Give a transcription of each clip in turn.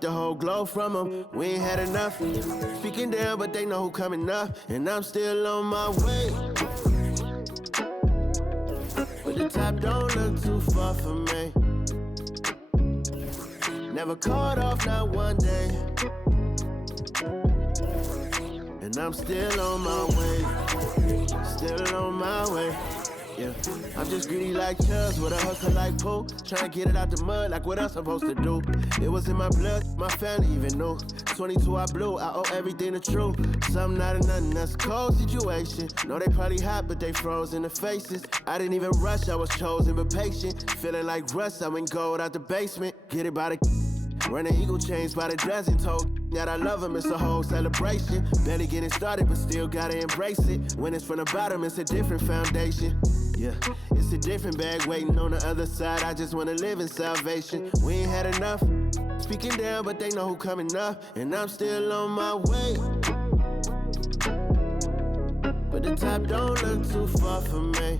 the whole glow from them. We ain't had enough. Speaking down, but they know who coming up. And I'm still on my way. But the top don't look too far for me. Never caught off, not one day. And I'm still on my way. Still on my way. Yeah, I'm just greedy like Chubbs with a hustle like Pooh. Tryna get it out the mud like what else I'm supposed to do. It was in my blood, my family even knew. 22 I blew, I owe everything to true. Something out of nothing, that's a cold situation. Know they probably hot, but they froze in the faces. I didn't even rush, I was chosen but patient. Feeling like Russ, I went gold out the basement. Get it by the running eagle chains by the dozen. Told that I love him, it's a whole celebration. Barely getting started, but still gotta embrace it. When it's from the bottom, it's a different foundation. Yeah, it's a different bag waiting on the other side. I just wanna live in salvation. We ain't had enough. Speaking down, but they know who coming up. And I'm still on my way. But the top don't look too far for me.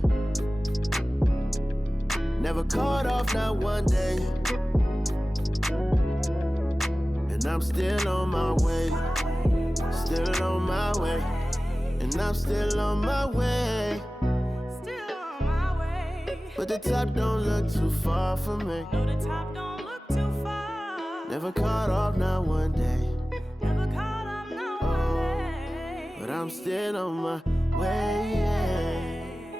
Never caught off, not one day. And I'm still on my way. Still on my way. And I'm still on my way. But the top don't look too far for me. No, the top don't look too far. Never caught off, not one day. Never caught off, not one day. But I'm still on my way.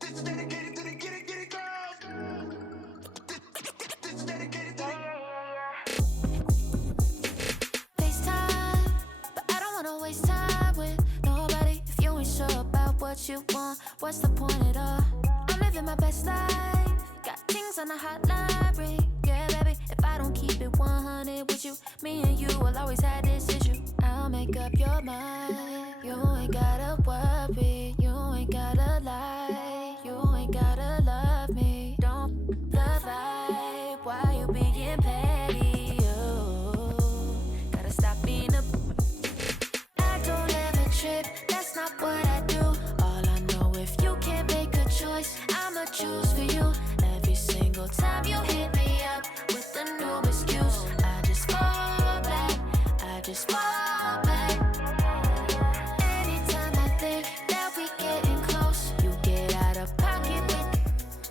This is dedicated to the get it girls. This is dedicated to FaceTime, but I don't wanna waste time with nobody if you ain't sure about what you want. What's the point at all? I'm living my best life. Got things on the hotline ring. Yeah, baby, if I don't keep it 100 with you, me and you will always have this issue. I'll make up your mind. You ain't gotta worry. You ain't gotta lie. You ain't gotta love me. Don't the vibe. Why you being petty? You gotta stop being a. I don't ever trip. That's not what I do. All I know, if you can't make a choice, I'ma choose for you. Every single time you hit me up with a new excuse, I just fall back. I just fall back. Anytime I think that we getting close, you get out of pocket with.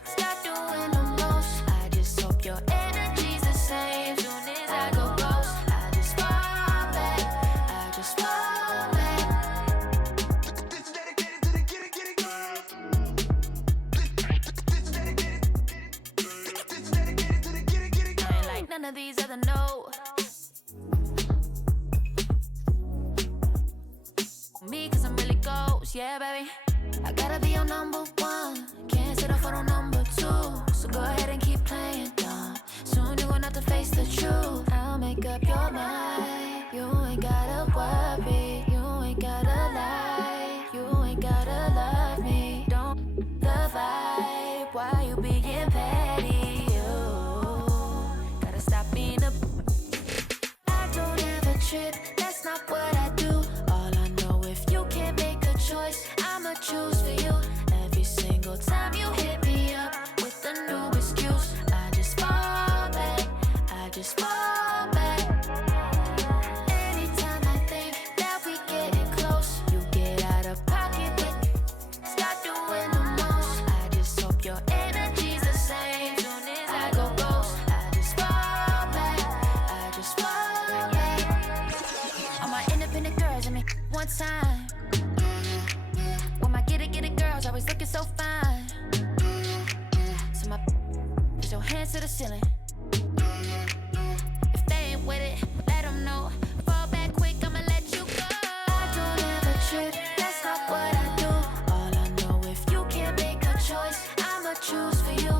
Stop doing the most. I just hope your energy's the same. Soon as I go ghost, I just fall back. I just fall back. This is dedicated to the get it girls. This is dedicated. This is dedicated to the get it girls. I ain't like none of these other no. Me, cause I'm really ghost, yeah, baby. I gotta be your number one. Can't settle for no number two. So go ahead and keep playing dumb. Soon you're gonna have to face the truth. I'll make up your mind. You ain't gotta worry. You ain't gotta lie. You ain't gotta love me. Don't the vibe. Why you being petty? You gotta stop being a. I don't ever trip. That's not what I do. All I know, if you can't make a choice, I'ma choose for you. Every single time you hit me up with a new excuse, I just fall back. I just fall back. Anytime I think that we getting close, you get out of pocket with. Stop doing the most. I just hope your energy's the same. Soon as I go ghost, I just fall back. I just fall back. All my independent girls, I mean, one time. When my get it girls always looking so fine. So my put your hands to the ceiling. If they ain't with it, let them know. Fall back quick, I'ma let you go. I don't ever trip, that's not what I do. All I know, if you can't make a choice, I'ma choose for you.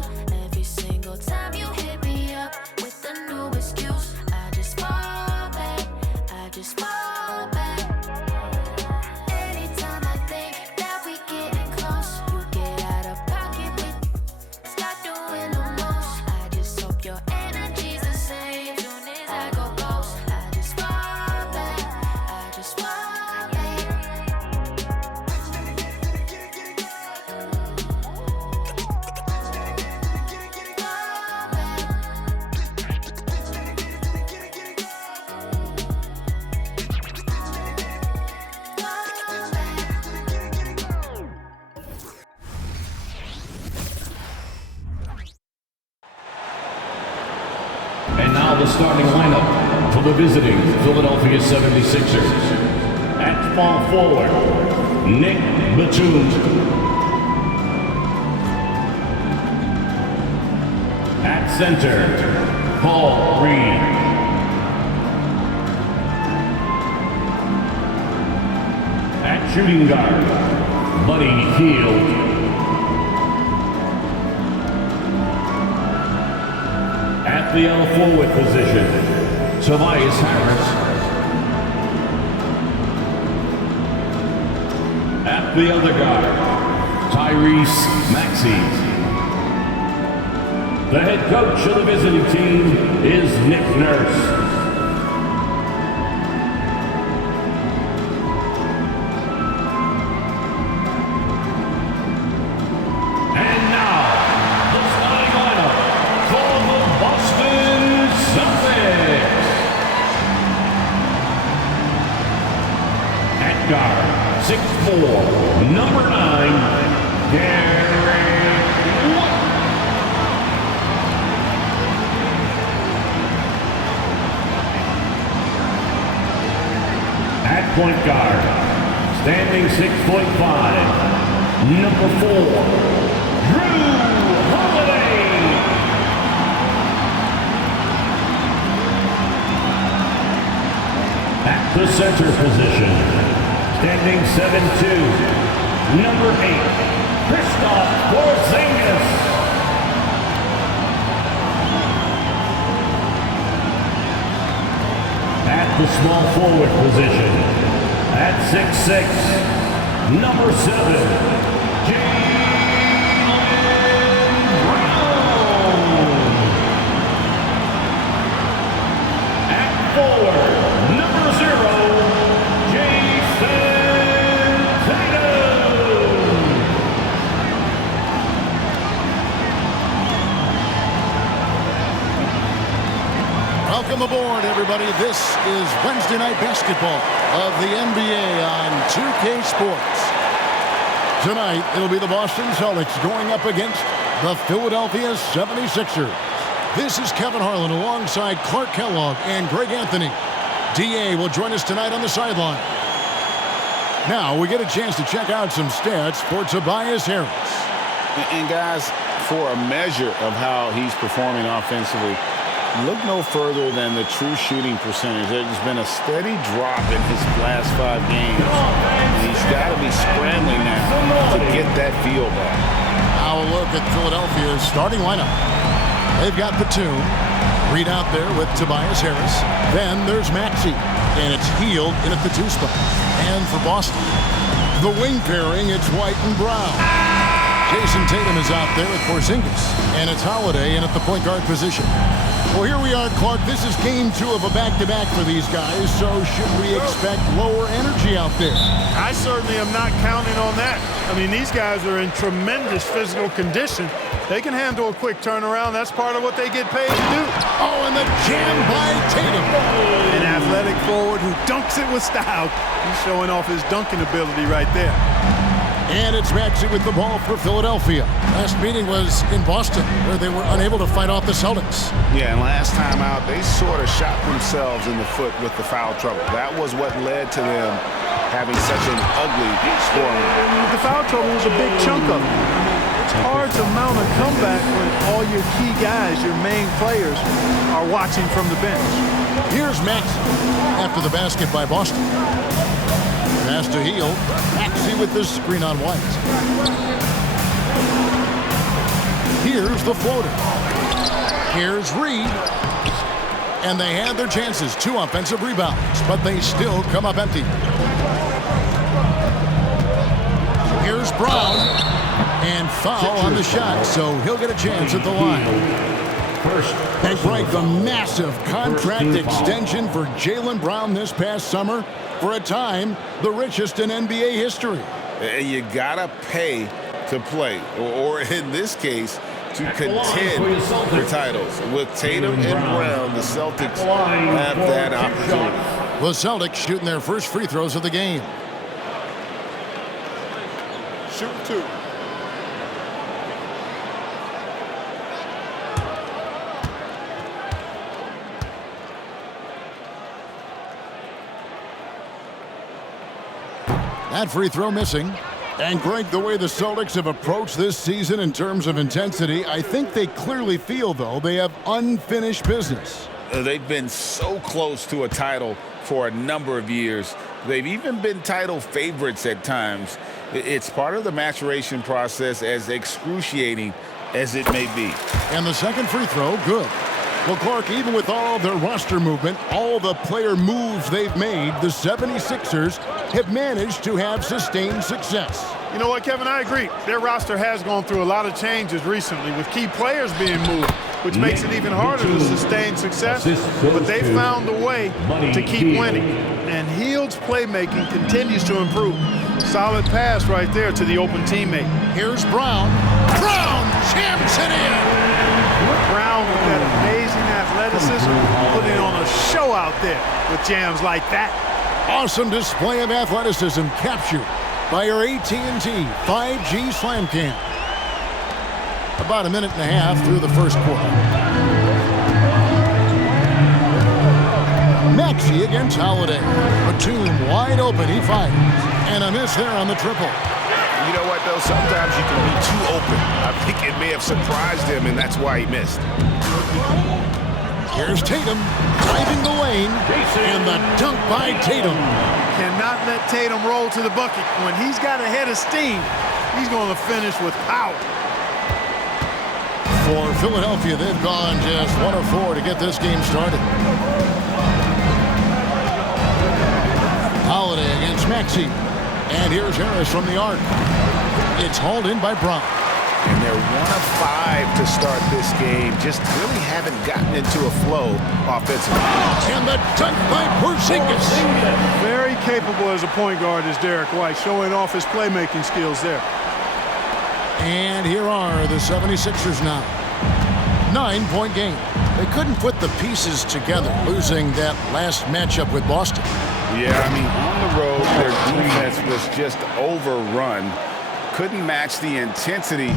Every single time you hit me up with a new excuse, I just fall back. I just fall back. Anytime I think that we getting close, you get out of pocket with. Stop doing the most. I just hope your energy And now the starting lineup for the visiting Philadelphia 76ers. At small forward, Nick Batum. At center, Paul Reed. At shooting guard, Buddy Hield. At the L forward position, Tobias Harris. At the other guard, Tyrese Maxey. The head coach of the visiting team is Nick Nurse. And now, the starting lineup for the Boston Celtics. At guard, 6'4", number 9, Gary White. At point guard, standing 6'5", number 4, Drew Holiday. At the center position, standing 7'2", number 8, Kristaps Porzingis. At the small forward position, at 6'6", number 7, Jaylen Brown. At forward, number 0, Jason Tatum. Welcome aboard, everybody. This is Wednesday Night Basketball of the NBA on 2K Sports. Tonight, it'll be the Boston Celtics going up against the Philadelphia 76ers. This is Kevin Harlan alongside Clark Kellogg and Greg Anthony. DA will join us tonight on the sideline. Now, we get a chance to check out some stats for Tobias Harris. And guys, for a measure of how he's performing offensively, look no further than the true shooting percentage. There's been a steady drop in his last 5 games. And he's got to be scrambling now to get that feel back. Now a look at Philadelphia's starting lineup. They've got Batum, Reed out there with Tobias Harris. Then there's Maxey, and it's Hield in at the 2 spot. And for Boston, the wing pairing, it's White and Brown. Jason Tatum is out there with Porzingis, and it's Holiday in at the point guard position. Well, here we are, Clark. This is game 2 of a back-to-back for these guys, so should we expect lower energy out there? I certainly am not counting on that. I mean, these guys are in tremendous physical condition. They can handle a quick turnaround. That's part of what they get paid to do. Oh, and the jam by Tatum. An athletic forward who dunks it with style. He's showing off his dunking ability right there. And it's Maxey with the ball for Philadelphia. Last meeting was in Boston, where they were unable to fight off the Celtics. Yeah, and last time out, they sort of shot themselves in the foot with the foul trouble. That was what led to them having such an ugly scoring. The foul trouble was a big chunk of it. It's hard to mount a comeback when all your key guys, your main players, are watching from the bench. Here's Maxey after the basket by Boston. Pass to Hield. Maxey with the screen on White. Here's the floater. Here's Reed. And they had their chances. 2 offensive rebounds, but they still come up empty. Here's Brown. And foul on the shot, so he'll get a chance at the line. And break the massive contract extension for Jaylen Brown this past summer. For a time, the richest in NBA history. You gotta pay to play, or in this case, to contend for titles. With Tatum and Brown, the Celtics have that opportunity. The Celtics shooting their first free throws of the game. Shoot 2. That free throw missing. And Greg, the way the Celtics have approached this season in terms of intensity, I think they clearly feel, though, they have unfinished business. They've been so close to a title for a number of years. They've even been title favorites at times. It's part of the maturation process, as excruciating as it may be. And the second free throw, good. Well, Clark, even with all their roster movement, all the player moves they've made, the 76ers have managed to have sustained success. You know what, Kevin? I agree. Their roster has gone through a lot of changes recently with key players being moved, which makes it even harder to sustain success. But they found a way to keep winning. And Hield's playmaking continues to improve. Solid pass right there to the open teammate. Here's Brown. Brown jams it in. Brown with that amazing athleticism, putting on a show out there with jams like that. Awesome display of athleticism captured by your AT&T 5G Slam Cam. About a minute and a half through the first quarter. Maxey against Holiday. Batum wide open, he fires. And a miss there on the triple. You know what, though? Sometimes you can be too open. I think it may have surprised him, and that's why he missed. Here's Tatum driving the lane, and the dunk by Tatum. Cannot let Tatum roll to the bucket. When he's got a head of steam, he's going to finish with power. For Philadelphia, they've gone just 1 of 4 to get this game started. Holiday against Maxey. And here's Harris from the arc. It's hauled in by Brown. And they're 1 of 5 to start this game. Just really haven't gotten into a flow offensively. And the dunk by Porzingis. Very capable as a point guard is Derek White, showing off his playmaking skills there. And here are the 76ers now. 9-point game. They couldn't put the pieces together, losing that last matchup with Boston. Yeah, I mean, on the road, their defense was just overrun. Couldn't match the intensity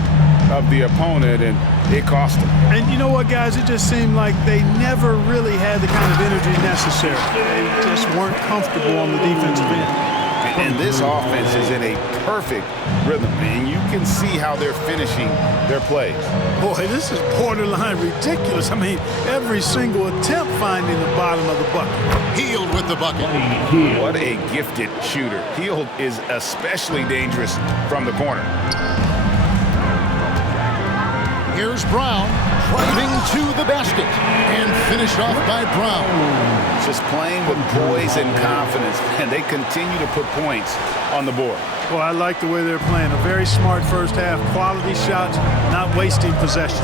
of the opponent, and it cost them. And you know what, guys? It just seemed like they never really had the kind of energy necessary. They just weren't comfortable on the defensive end. And this offense is in a perfect rhythm, and you can see how they're finishing their plays. Boy, this is borderline ridiculous. I mean, every single attempt finding the bottom of the bucket. Hield with the bucket. What a gifted shooter. Hield is especially dangerous from the corner. Here's Brown driving to the basket and finished off by Brown. Just playing with poise and confidence, and they continue to put points on the board. Well, I like the way they're playing. A very smart first half, quality shots, not wasting possessions.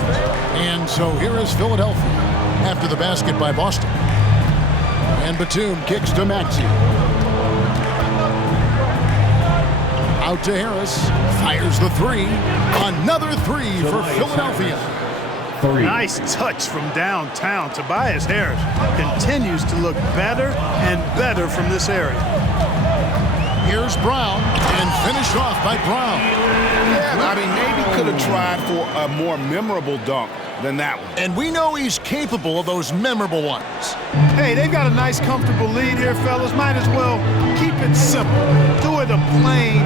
And so here is Philadelphia after the basket by Boston. And Batum kicks to Maxey. Out to Harris. Fires the three. Another three for Philadelphia. Nice touch from downtown. Tobias Harris continues to look better and better from this area. Here's Brown, and finished off by Brown. Yeah, I mean, maybe could have tried for a more memorable dunk than that one. And we know he's capable of those memorable ones. Hey, they've got a nice, comfortable lead here, fellas. Might as well keep it simple. Do it a plain,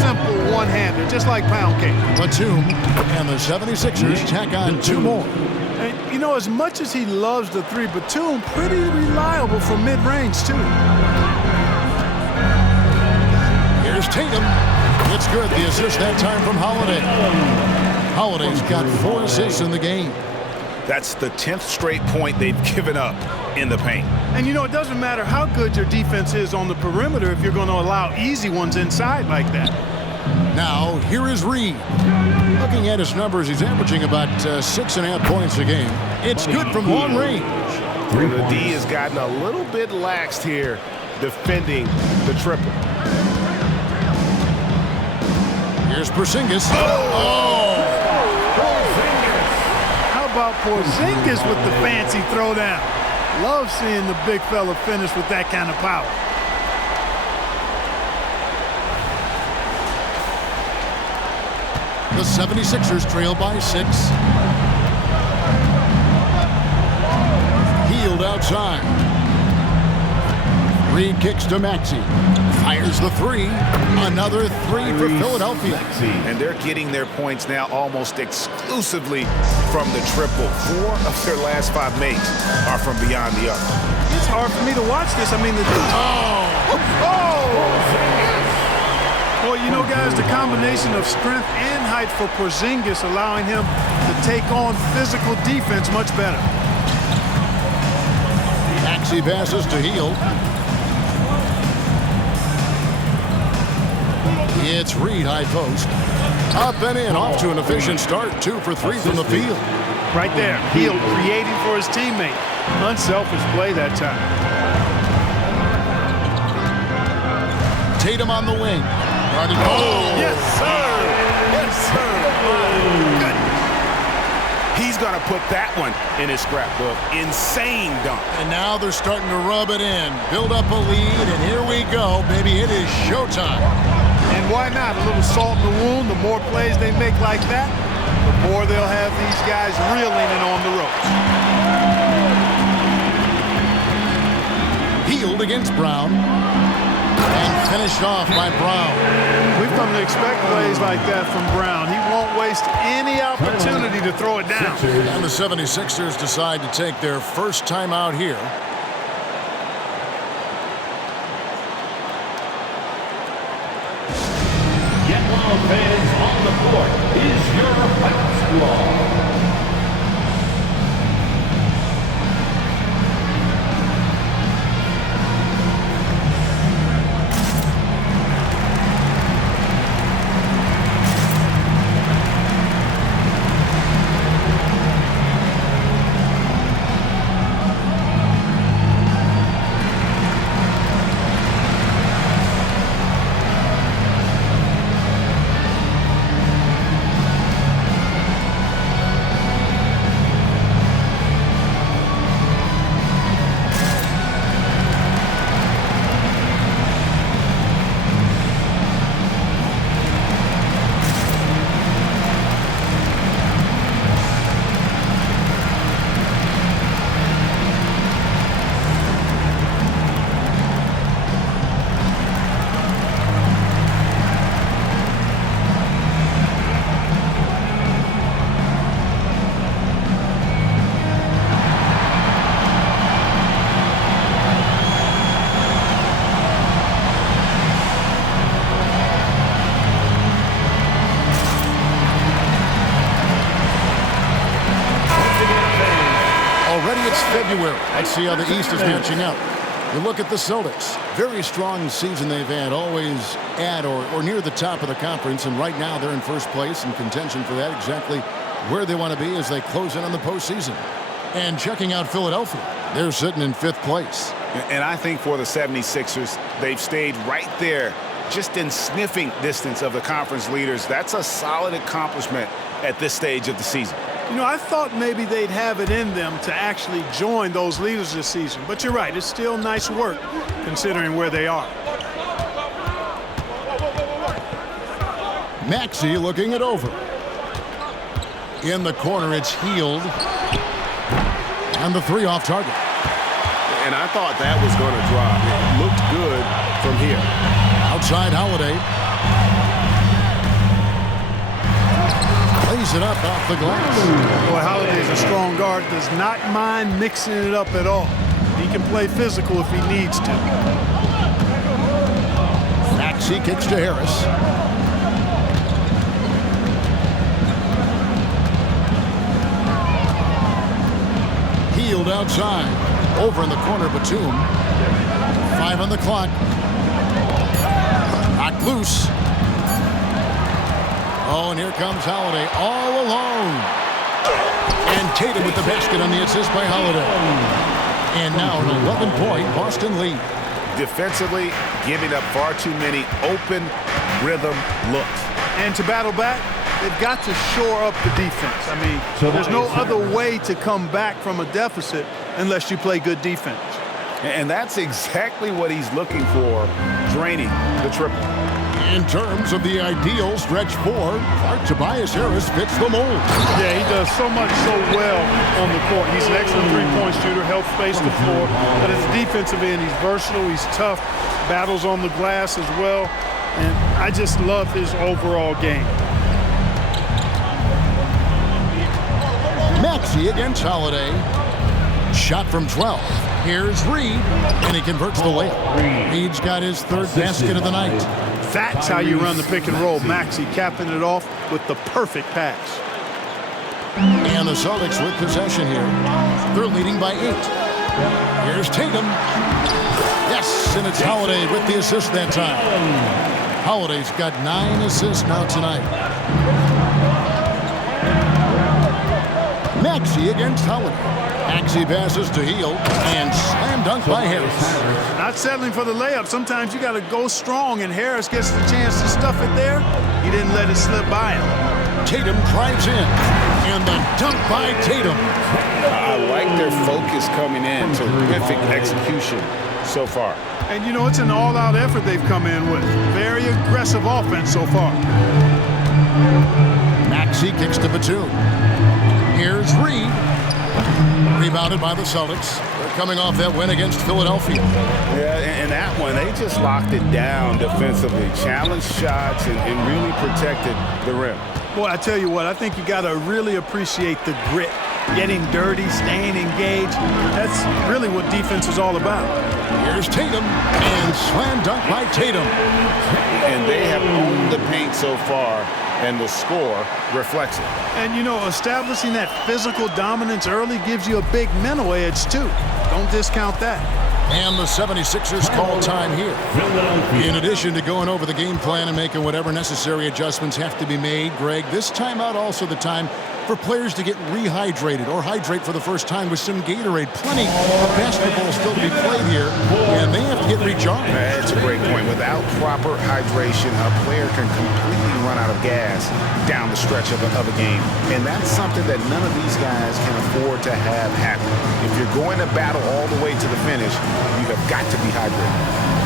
simple one-hander, just like pound cake. Batum and the 76ers tack on 2 more. And, you know, as much as he loves the three, Batum pretty reliable from mid-range, too. Here's Tatum. It's good. The assist that time from Holiday. Holiday's got 4 assists in the game. That's the 10th straight point they've given up in the paint. And, you know, it doesn't matter how good your defense is on the perimeter if you're going to allow easy ones inside like that. Now, here is Reed. Looking at his numbers, he's averaging about 6.5 points a game. It's good from long range. And the D has gotten a little bit laxed here defending the triple. Here's Porzingis. Oh! How about Porzingis with the fancy throwdown? Love seeing the big fella finish with that kind of power. The 76ers trail by 6. Hield outside. Reed kicks to Maxey. Fires the three. Another three for Philadelphia. And they're getting their points now almost exclusively from the triple. 4 of their last 5 makes are from beyond the arc. It's hard for me to watch this. I mean, Well, you know, guys, the combination of strength and height for Porzingis allowing him to take on physical defense much better. Maxey passes to Hield. It's Reed high post. Up and in, off to an efficient start. 2 for 3 from the field. Right there, Hield creating for his teammate. Unselfish play that time. Tatum on the wing. Yes, sir. Yes, sir. Good. He's going to put that one in his scrapbook. Insane dunk. And now they're starting to rub it in. Build up a lead, and here we go, baby. It is showtime. And why not? A little salt in the wound. The more plays they make like that, the more they'll have these guys reeling and on the ropes. Hield against Brown. And finished off by Brown. We've come to expect plays like that from Brown. He won't waste any opportunity to throw it down. And the 76ers decide to take their first time out here. Get Wild fans on the court is your Fight Squad. February. Let's see how the East is matching up. You look at the Celtics. Very strong season they've had, always at or near the top of the conference, and right now they're in first place in contention for that, exactly where they want to be as they close in on the postseason. And checking out Philadelphia, they're sitting in 5th place. And I think for the 76ers, they've stayed right there, just in sniffing distance of the conference leaders. That's a solid accomplishment at this stage of the season. You know, I thought maybe they'd have it in them to actually join those leaders this season. But you're right, it's still nice work considering where they are. Maxey looking it over. In the corner, it's Hield. And the 3 off target. And I thought that was going to drop. It looked good from here. Outside Holiday. Plays it up off the glass. Boy, Holiday is a strong guard. Does not mind mixing it up at all. He can play physical if he needs to. Maxey kicks to Harris. Hield outside. Over in the corner, Batum. 5 on the clock. Knocked loose. Oh, and here comes Holiday all alone. And Tatum with the basket on the assist by Holiday. And now an 11-point Boston lead. Defensively, giving up far too many open rhythm looks. And to battle back, they've got to shore up the defense. I mean, there's no other way to come back from a deficit unless you play good defense. And that's exactly what he's looking for, draining the triple. In terms of the ideal stretch four, Tobias Harris fits the mold. Yeah, he does so much so well on the court. He's an excellent three-point shooter, helps space the floor. But as a defensive end, he's versatile, he's tough, battles on the glass as well. And I just love his overall game. Maxey against Holiday. Shot from 12. Here's Reed, and he converts the layup. Reed's got his third basket of the night. That's how you run the pick and roll. Maxey capping it off with the perfect pass. And the Celtics with possession here. They're leading by 8. Here's Tatum. Yes, and it's Holiday with the assist that time. Holiday's got 9 assists now tonight. Maxey against Holiday. Maxey passes to Heel and slam dunk by Harris. Not settling for the layup. Sometimes you got to go strong, and Harris gets the chance to stuff it there. He didn't let it slip by him. Tatum drives in, and the dunk by Tatum. I like their focus coming in. Terrific execution so far. And, you know, it's an all-out effort they've come in with. Very aggressive offense so far. Maxey kicks to Batum. Here's Reed. Rebounded by the Celtics. They're coming off that win against Philadelphia. Yeah, and that one, they just locked it down defensively. Challenged shots and really protected the rim. Boy, I tell you what, I think you got to really appreciate the grit. Getting dirty, staying engaged. That's really what defense is all about. Here's Tatum, and slam dunk by Tatum. And they have owned the paint so far, and the score reflects it. And, you know, establishing that physical dominance early gives you a big mental edge, too. Don't discount that. And the 76ers call time here. In addition to going over the game plan and making whatever necessary adjustments have to be made, Greg, this timeout also the time for players to get rehydrated or hydrate for the first time with some Gatorade. Plenty of basketball still to be played here, and they have to get recharged. That's a great point. Without proper hydration, a player can completely run out of gas down the stretch of a game. And that's something that none of these guys can afford to have happen. If you're going to battle all the way to the finish, you have got to be hydrated.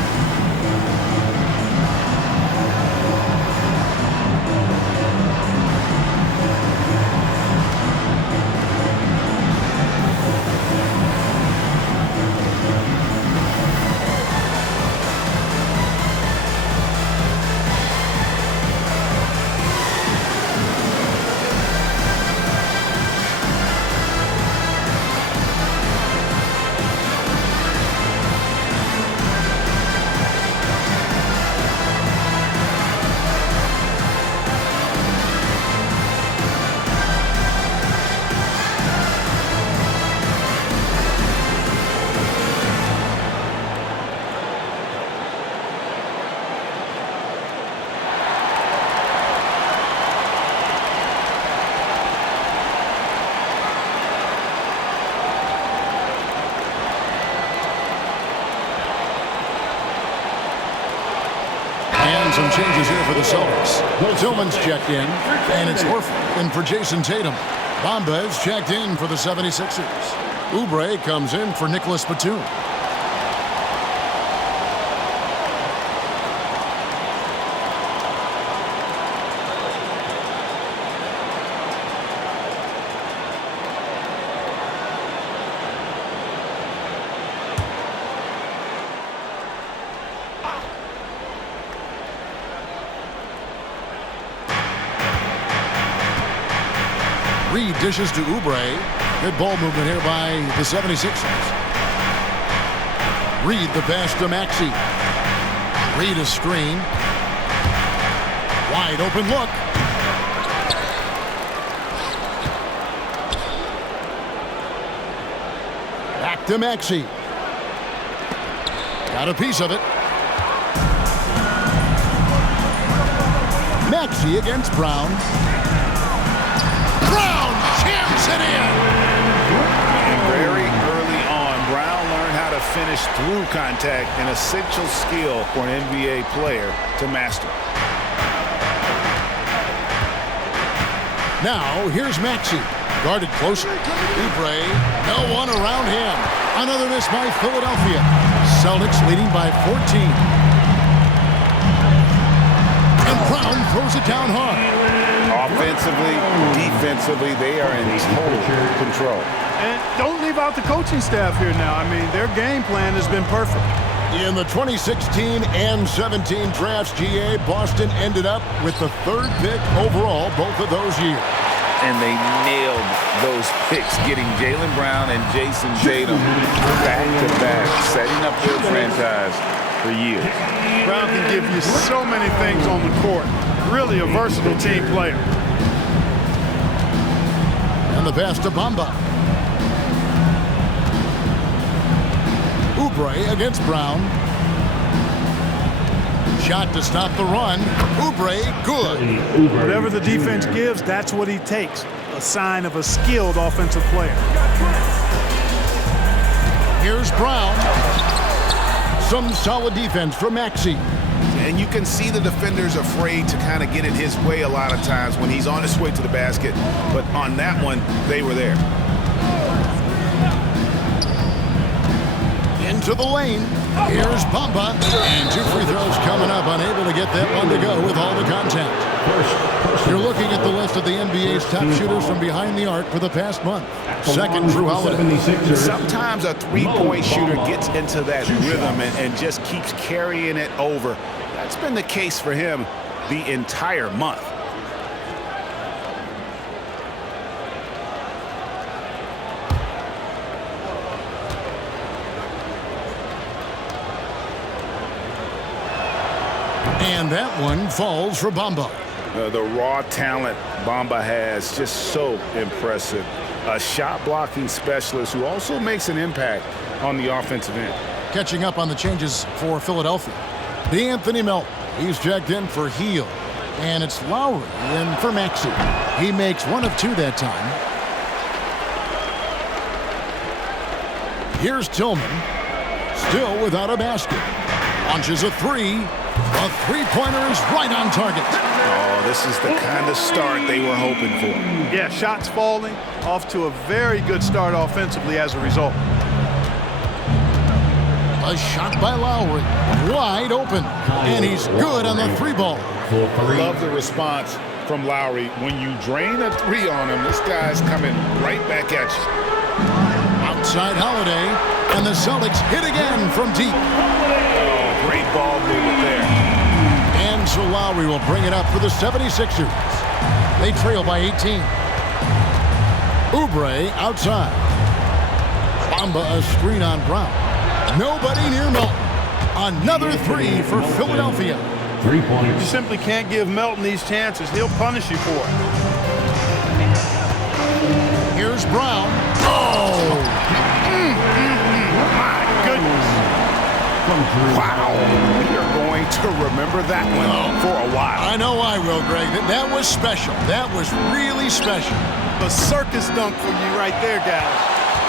Some changes here for the Celtics. Tillman's checked in, and it's Horford in for Jason Tatum. Bamba's checked in for the 76ers. Oubre comes in for Nicolas Batum. Reed dishes to Oubre. Good ball movement here by the 76ers. Reed the pass to Maxey. Reed a screen. Wide open look. Back to Maxey. Got a piece of it. Maxey against Brown. Brown jams it in. And very early on, Brown learned how to finish through contact, an essential skill for an NBA player to master. Now, here's Maxey. Guarded closer. Oubre, no one around him. Another miss by Philadelphia. Celtics leading by 14. And Brown throws it down hard. Offensively, defensively, they are in total control. And don't leave out the coaching staff here now. I mean, their game plan has been perfect. In the 2016 and 17 drafts, GA, Boston ended up with the 3rd pick overall both of those years. And they nailed those picks, getting Jaylen Brown and Jason Tatum back-to-back, setting up their franchise for years. Brown can give you so many things on the court. Really a versatile team player. And the pass to Bamba. Oubre against Brown. Shot to stop the run. Oubre, good. Whatever the defense gives, that's what he takes. A sign of a skilled offensive player. Here's Brown. Some solid defense from Maxey. And you can see the defenders afraid to kind of get in his way a lot of times when he's on his way to the basket. But on that one, they were there. Into the lane. Here's Bamba. And 2 free throws coming up. Unable to get that one to go with all the contact. You're looking at the list of the NBA's top shooters from behind the arc for the past month. Second, Drew Holiday. Sometimes a three-point shooter gets into that rhythm and just keeps carrying it over. That's been the case for him the entire month. And that one falls for Bamba. The raw talent Bamba has, just so impressive. A shot-blocking specialist who also makes an impact on the offensive end. Catching up on the changes for Philadelphia. D'Anthony Melton, he's checked in for Heel. And it's Lowry in for Maxey. He makes 1 of 2 that time. Here's Tillman, still without a basket. Launches a 3. A three-pointer is right on target. Oh, this is the kind of start they were hoping for. Yeah, shots falling, off to a very good start offensively as a result. A shot by Lowry, wide open, and he's good on the 3-ball. Love the response from Lowry. When you drain a 3 on him, this guy's coming right back at you. Outside Holiday, and the Celtics hit again from deep. Oh, great ball movement there. And so Lowry will bring it up for the 76ers. They trail by 18. Oubre outside. Bamba a screen on Brown. Nobody near Melton. Another 3 for Philadelphia. 3 points. You simply can't give Melton these chances. He'll punish you for it. Here's Brown. Oh! My goodness. Wow. We are going to remember that one for a while. I know I will, Greg. That was special. That was really special. A circus dunk for you right there, guys.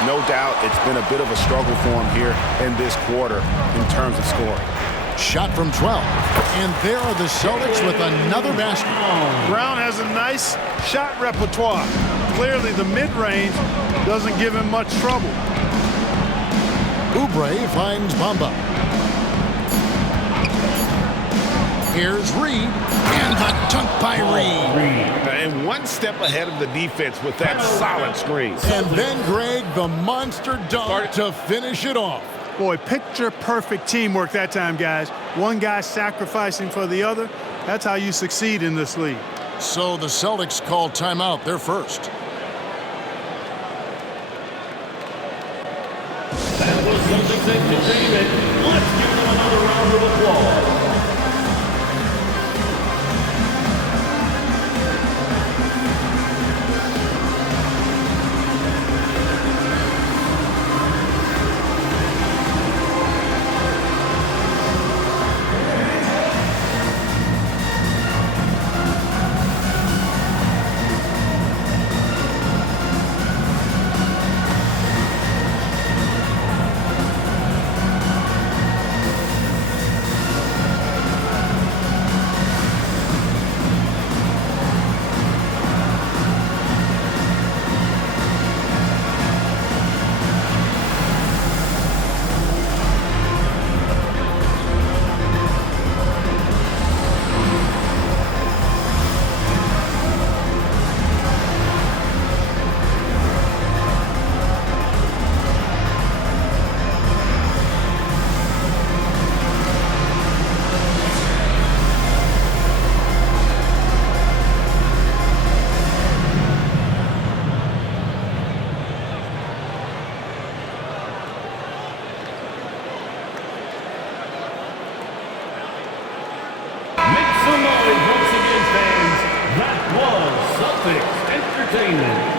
No doubt it's been a bit of a struggle for him here in this quarter in terms of scoring. Shot from 12. And there are the Celtics with another basket. Brown has a nice shot repertoire. Clearly the mid-range doesn't give him much trouble. Oubre finds Bamba. Here's Reed. And the dunk by Reed. And one step ahead of the defense with that solid screen. And then, Greg, the monster dunk to finish it off. Boy, picture-perfect teamwork that time, guys. One guy sacrificing for the other. That's how you succeed in this league. So the Celtics call timeout. They're first. That was Celtics entertainment. Let's give them another round of applause. Entertainment.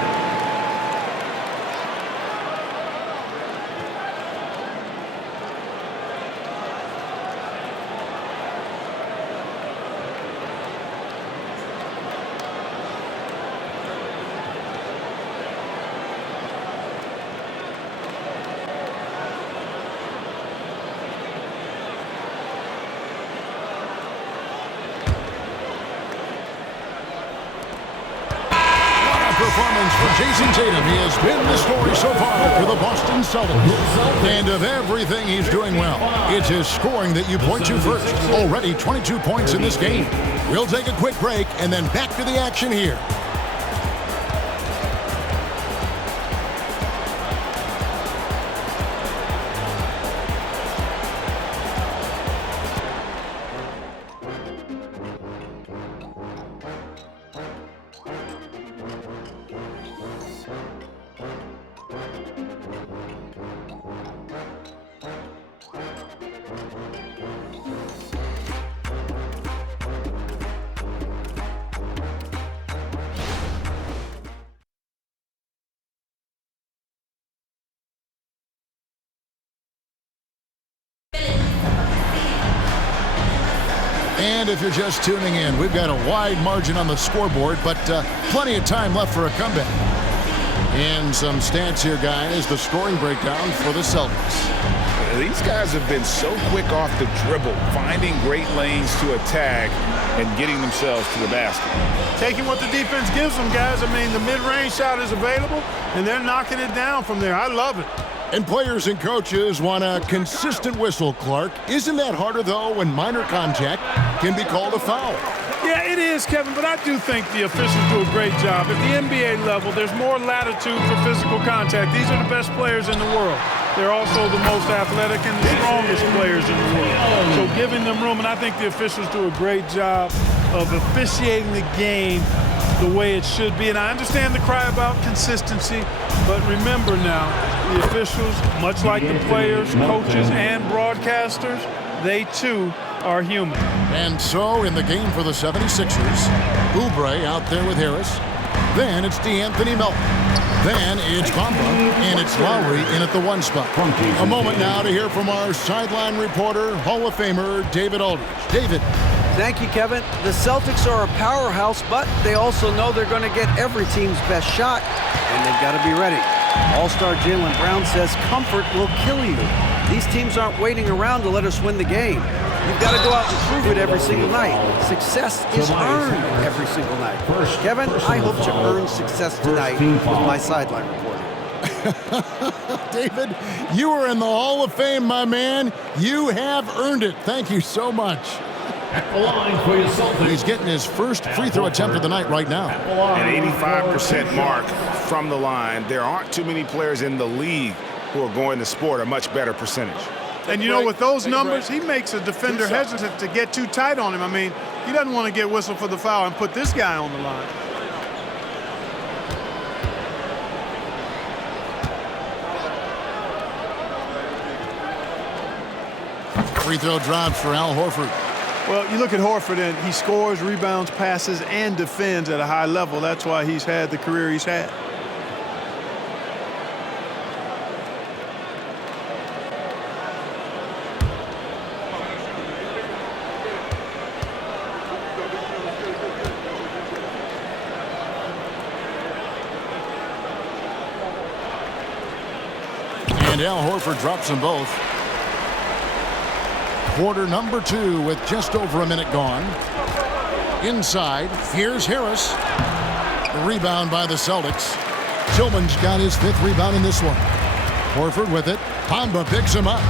Performance for Jason Tatum. He has been the story so far for the Boston Celtics. And of everything he's doing well, it's his scoring that you point to first. Already 22 points in this game. We'll take a quick break and then back to the action here. And if you're just tuning in, we've got a wide margin on the scoreboard, but plenty of time left for a comeback. And some stats here, guys, the scoring breakdown for the Celtics. These guys have been so quick off the dribble, finding great lanes to attack and getting themselves to the basket. Taking what the defense gives them, guys. I mean, the mid-range shot is available, and they're knocking it down from there. I love it. And players and coaches want a consistent whistle, Clark. Isn't that harder, though, when minor contact can be called a foul? Yeah, it is, Kevin, but I do think the officials do a great job. At the NBA level, there's more latitude for physical contact. These are the best players in the world. They're also the most athletic and the strongest players in the world. So giving them room, and I think the officials do a great job of officiating the game the way it should be. And I understand the cry about consistency, but remember now, the officials, much like the players, coaches, and broadcasters, they too are human. And so in the game for the 76ers, Oubre out there with Harris. Then it's DeAnthony Melton. Then it's Bamba, and it's Lowry in at the one spot. A moment now to hear from our sideline reporter, Hall of Famer David Aldridge. David. Thank you, Kevin. The Celtics are a powerhouse, but they also know they're going to get every team's best shot, and they've got to be ready. All-star Jaylen Brown says comfort will kill you. These teams aren't waiting around to let us win the game. You've got to go out and prove it every single night. Success is earned every single night. Kevin, I hope to earn success tonight with my sideline reporting. David, you are in the Hall of Fame, my man. You have earned it. Thank you so much. At the line for your Celtics. He's getting his first free throw attempt of the night right now. An 85% mark from the line. There aren't too many players in the league who are going to sport a much better percentage. And you know, with those numbers, he makes a defender hesitant to get too tight on him. I mean, he doesn't want to get whistled for the foul and put this guy on the line. Free throw drops for Al Horford. Well, you look at Horford, and he scores, rebounds, passes, and defends at a high level. That's why he's had the career he's had. And Al Horford drops them both. Quarter number 2 with just over a minute gone. Inside, here's Harris. The rebound by the Celtics. Tillman's got his 5th rebound in this one. Horford with it. Bamba picks him up.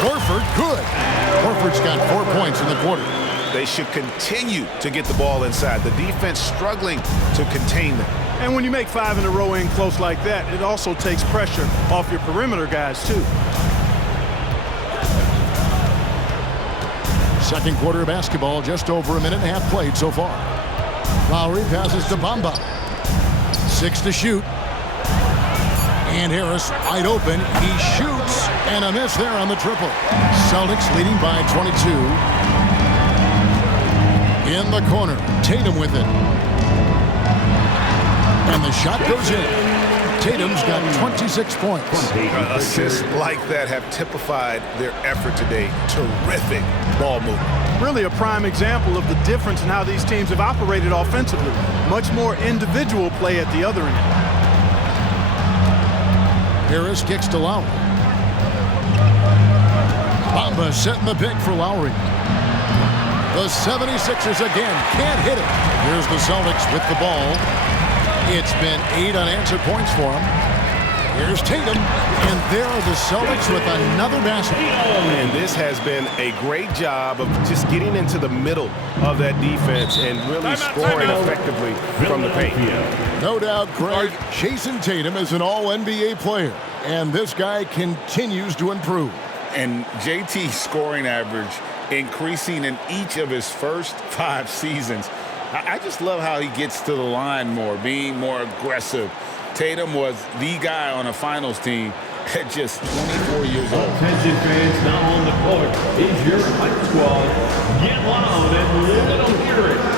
Horford, good. Horford's got 4 points in the quarter. They should continue to get the ball inside. The defense struggling to contain them. And when you make 5 in a row in close like that, it also takes pressure off your perimeter guys, too. Second quarter of basketball, just over a minute and a half played so far. Lowry passes to Bamba. 6 to shoot. And Harris wide open. He shoots, and a miss there on the triple. Celtics leading by 22. In the corner, Tatum with it. And the shot goes in. Tatum's got 26 points. Assists like that have typified their effort today. Terrific ball movement. Really a prime example of the difference in how these teams have operated offensively. Much more individual play at the other end. Harris kicks to Lowry. Bamba setting the pick for Lowry. The 76ers again can't hit it. Here's the Celtics with the ball. It's been 8 unanswered points for them. Here's Tatum, and there are the Celtics with another basket. And this has been a great job of just getting into the middle of that defense and really scoring effectively from the paint. No doubt, Craig, Jason Tatum is an all-NBA player, and this guy continues to improve. And JT's scoring average increasing in each of his first 5 seasons. I just love how he gets to the line more, being more aggressive. Tatum was the guy on a finals team at just 24 years old. Attention fans, now on the court is your hype squad. Get loud and let them hear it.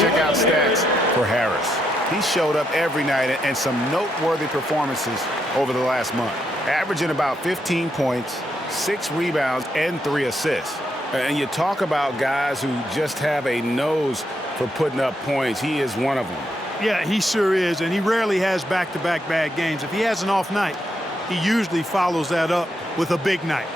Check out stats for Harris. He showed up every night and some noteworthy performances over the last month, averaging about 15 points, 6 rebounds, and 3 assists. And you talk about guys who just have a nose for putting up points. He is one of them. Yeah, he sure is, and he rarely has back-to-back bad games. If he has an off night, he usually follows that up with a big night.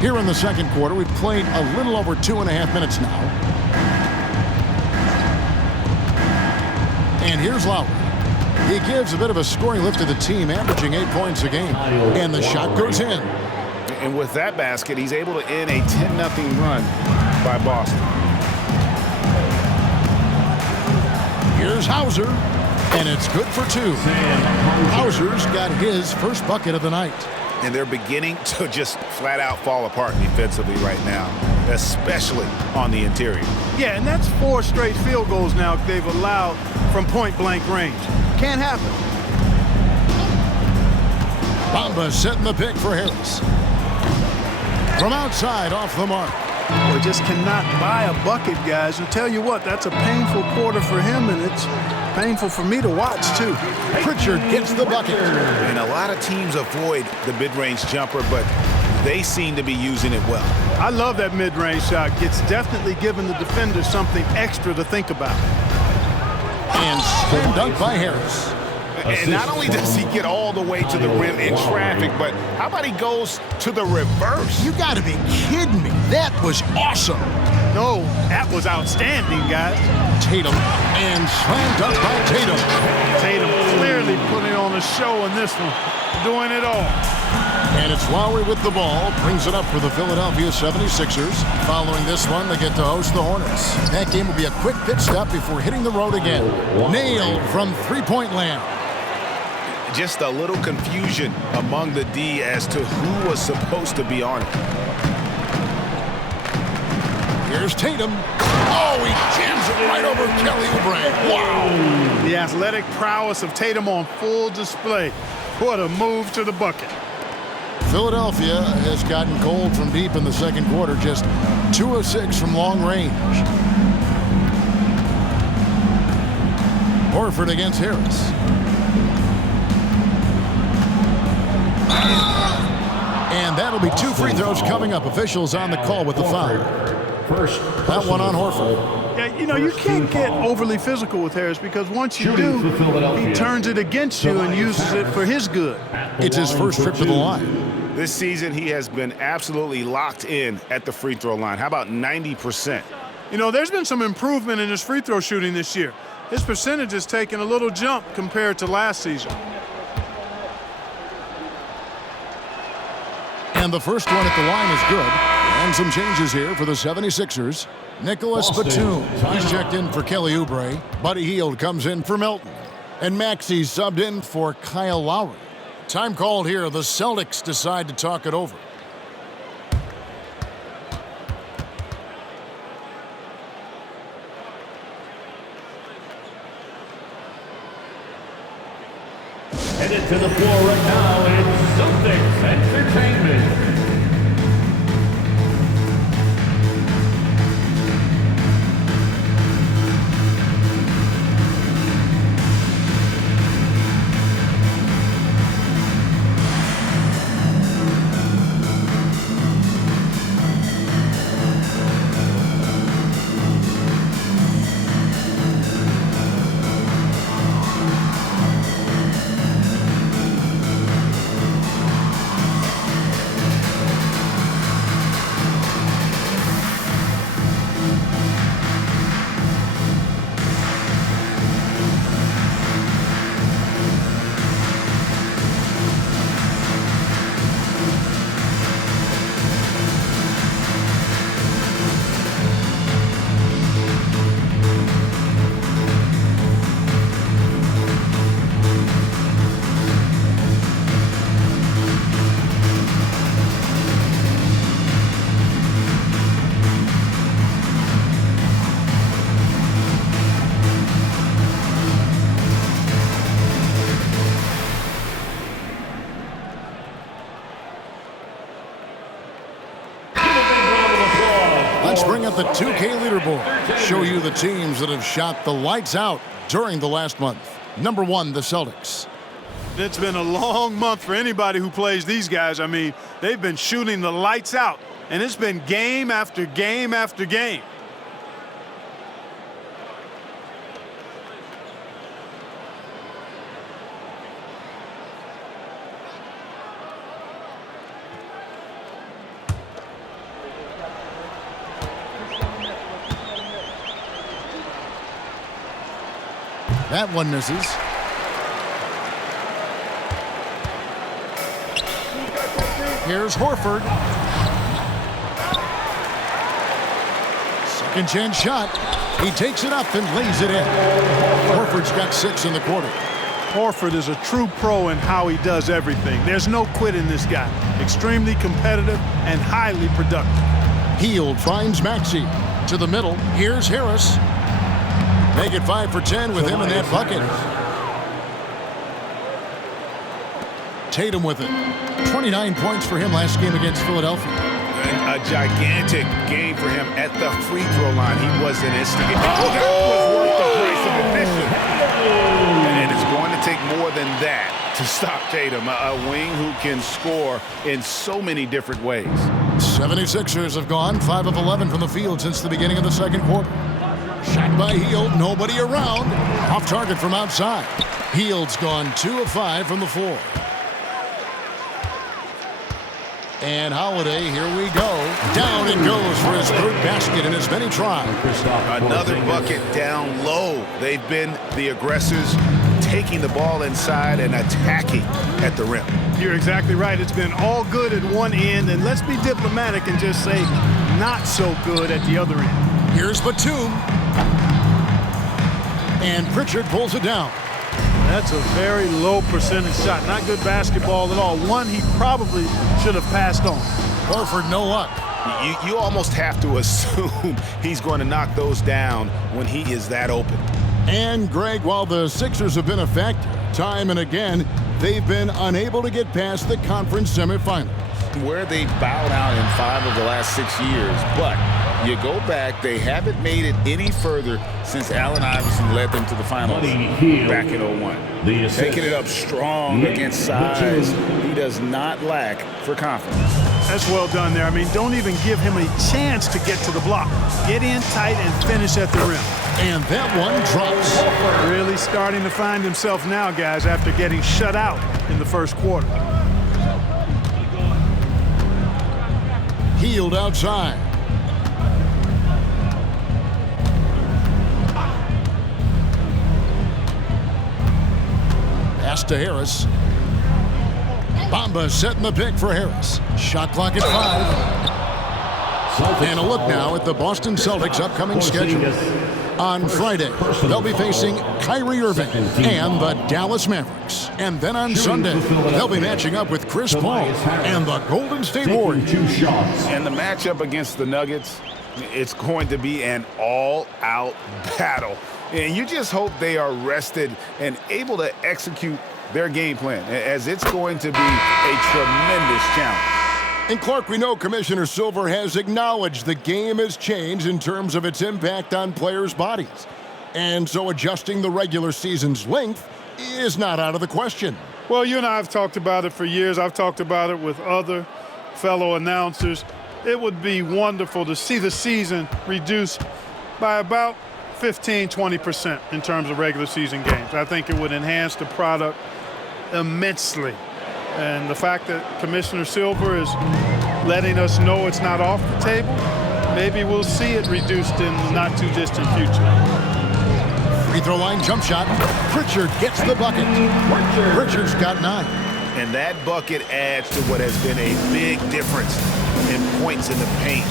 Here in the second quarter, we've played a little over 2.5 minutes now. And here's Lowry. He gives a bit of a scoring lift to the team, averaging 8 points a game. And the shot goes in. And with that basket, he's able to end a 10-0 run by Boston. Here's Hauser, and it's good for 2. Hauser's got his first bucket of the night. And they're beginning to just flat out fall apart defensively right now, especially on the interior. Yeah, and that's 4 straight field goals now they've allowed from point-blank range. Can't happen. Bamba setting the pick for Harris. From outside, off the mark. We just cannot buy a bucket, guys. And tell you what, that's a painful quarter for him, and it's painful for me to watch, too. Pritchard gets the bucket. And a lot of teams avoid the mid-range jumper, but they seem to be using it well. I love that mid-range shot. It's definitely giving the defender something extra to think about. And slam dunk by Harris. And not only does he get all the way to the rim in traffic, but how about he goes to the reverse? You got to be kidding me. That was awesome. No, that was outstanding, guys. Tatum, and slam dunk by Tatum. Tatum clearly putting on a show in this one, doing it all. And it's Lowry with the ball, brings it up for the Philadelphia 76ers. Following this one, they get to host the Hornets. That game will be a quick pit stop before hitting the road again. Nailed from three-point land. Just a little confusion among the D as to who was supposed to be on it. Here's Tatum. Oh, he jams it right over Kelly Oubre. Wow. The athletic prowess of Tatum on full display. What a move to the bucket. Philadelphia has gotten cold from deep in the second quarter, just 2 of 6 from long range. Horford against Harris. And that'll be 2 free throws coming up. Officials on the call with the foul. That one on Horford. Yeah, you know, you can't get overly physical with Harris because once you do, he turns it against you and uses it for his good. It's his first trip to the line. This season, he has been absolutely locked in at the free throw line. How about 90%? You know, there's been some improvement in his free throw shooting this year. His percentage has taken a little jump compared to last season. And the first one at the line is good. And some changes here for the 76ers. Nicolas Batum, he's checked in for Kelly Oubre. Buddy Hield comes in for Melton. And Maxey subbed in for Kyle Lowry. Time called here. The Celtics decide to talk it over. Headed to the floor right now, it's Celtics Entertainment. Let's bring up the 2K leaderboard. Show you the teams that have shot the lights out during the last month. Number 1, the Celtics. It's been a long month for anybody who plays these guys. I mean, they've been shooting the lights out, and it's been game after game after game. That one misses. Here's Horford. Second chance shot. He takes it up and lays it in. Horford's got 6 in the quarter. Horford is a true pro in how he does everything. There's no quit in this guy. Extremely competitive and highly productive. Hield finds Maxey. To the middle. Here's Harris. Make it 5 for 10 with him in that bucket. Tatum with it. 29 points for him last game against Philadelphia. And a gigantic game for him at the free throw line. He was an instigator. Oh, that was worth the price of admission. And it's going to take more than that to stop Tatum, a wing who can score in so many different ways. 76ers have gone 5 of 11 from the field since the beginning of the second quarter. Shot by Hield, nobody around. Off target from outside. Hield's gone 2 of 5 from the floor. And Holiday, here we go. Down it goes for his third basket in as many tries. Another bucket down low. They've been the aggressors, taking the ball inside and attacking at the rim. You're exactly right. It's been all good at one end, and let's be diplomatic and just say not so good at the other end. Here's Batum. And Pritchard pulls it down. That's a very low percentage shot. Not good basketball at all. One he probably should have passed on. Horford, no luck. You almost have to assume he's going to knock those down when he is that open. And Greg, while the Sixers have been a factor time and again, they've been unable to get past the conference semifinals. Where they bowed out in 5 of the last 6 years, but you go back, they haven't made it any further since Allen Iverson led them to the finals back in 01. Taking it up strong against size. He does not lack for confidence. That's well done there. I mean, don't even give him a chance to get to the block. Get in tight and finish at the rim. And that one drops. Really starting to find himself now, guys, after getting shut out in the first quarter. Healed outside. Pass to Harris. Bamba setting the pick for Harris. Shot clock at 5. And a look now at the Boston Celtics' upcoming schedule. On Friday, they'll be facing Kyrie Irving and the Dallas Mavericks. And then on Sunday, they'll be matching up with Chris Paul and the Golden State Warriors. And the matchup against the Nuggets, it's going to be an all-out battle. And you just hope they are rested and able to execute their game plan, as it's going to be a tremendous challenge. And Clark, we know Commissioner Silver has acknowledged the game has changed in terms of its impact on players' bodies. And so adjusting the regular season's length is not out of the question. Well, you and I have talked about it for years. I've talked about it with other fellow announcers. It would be wonderful to see the season reduced by about 15-20% in terms of regular season games. I think it would enhance the product immensely. And the fact that Commissioner Silver is letting us know it's not off the table, maybe we'll see it reduced in the not-too-distant future. Free throw line jump shot. Pritchard gets the bucket. Pritchard's got 9. And that bucket adds to what has been a big difference in points in the paint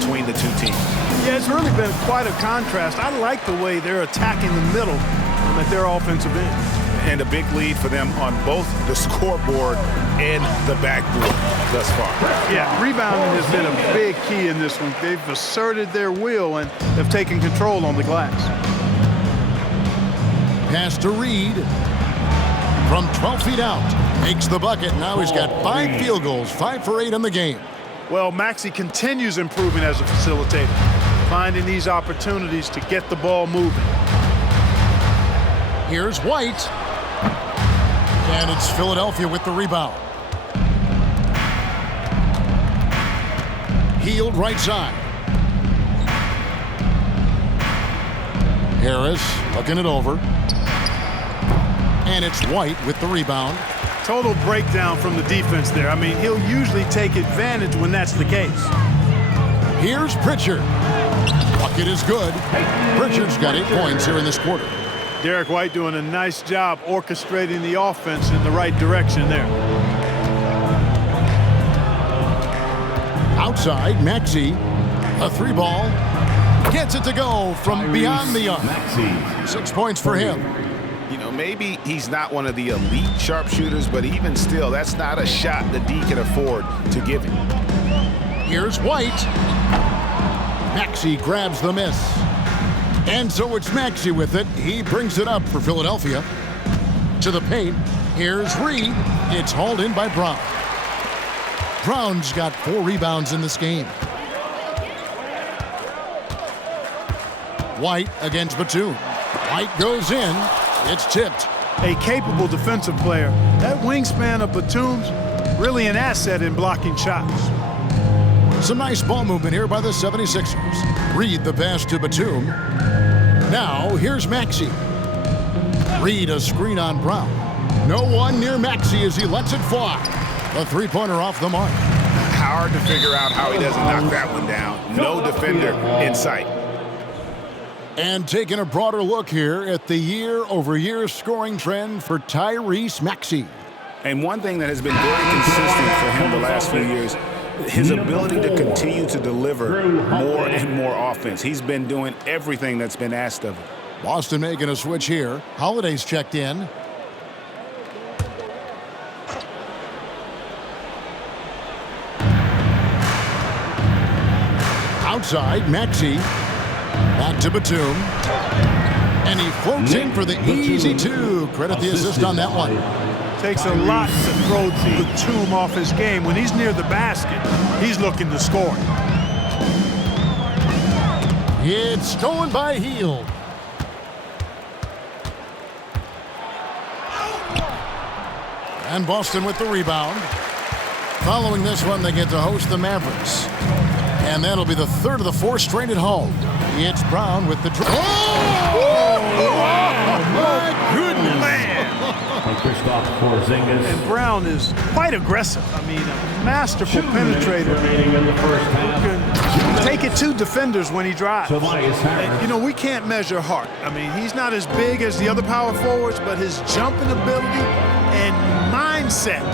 between the two teams. Yeah, it's really been quite a contrast. I like the way they're attacking the middle at their offensive end. And a big lead for them on both the scoreboard and the backboard thus far. Yeah, rebounding has been a big key in this one. They've asserted their will and have taken control on the glass. Pass to Reed. From 12 feet out. Makes the bucket. Now he's got 5 field goals, 5 for 8 in the game. Well, Maxey continues improving as a facilitator, finding these opportunities to get the ball moving. Here's White. And it's Philadelphia with the rebound. Healed right side. Harris looking it over. And it's White with the rebound. Total breakdown from the defense there. I mean, he'll usually take advantage when that's the case. Here's Pritchard. Bucket is good. Pritchard's got 8 points here in this quarter. Derek White doing a nice job orchestrating the offense in the right direction there. Outside, Maxey. A 3-ball. Gets it to go from beyond the arc. 6 points for him. You know, maybe he's not one of the elite sharpshooters, but even still, that's not a shot the D can afford to give him. Here's White. Maxey grabs the miss. And so it's Maxey with it. He brings it up for Philadelphia. To the paint. Here's Reed. It's hauled in by Brown. Brown's got 4 rebounds in this game. White against Batum. White goes in. It's tipped. A capable defensive player. That wingspan of Batum's really an asset in blocking shots. Some nice ball movement here by the 76ers. Reed the pass to Batum. Now here's Maxey. Reed a screen on Brown. No one near Maxey as he lets it fly. A 3-pointer off the mark. Hard to figure out how he doesn't knock that one down. No defender in sight. And taking a broader look here at the year-over-year scoring trend for Tyrese Maxey. And one thing that has been very consistent for him the last few years, his ability to continue to deliver more and more offense. He's been doing everything that's been asked of him. Boston making a switch here. Holiday's checked in. Outside, Maxey. Back to Batum. And he floats in for the easy two. Credit the assist on that one. Takes a lot to throw Batum off his game. When he's near the basket, he's looking to score. It's stolen by Hield. And Boston with the rebound. Following this one, they get to host the Mavericks. And that'll be the third of the four straight at home. It's Brown with the... My goodness! And Brown is quite aggressive. I mean, a masterful penetrator. Can take it to defenders when he drives. And, you know, we can't measure heart. I mean, he's not as big as the other power forwards, but his jumping ability and mindset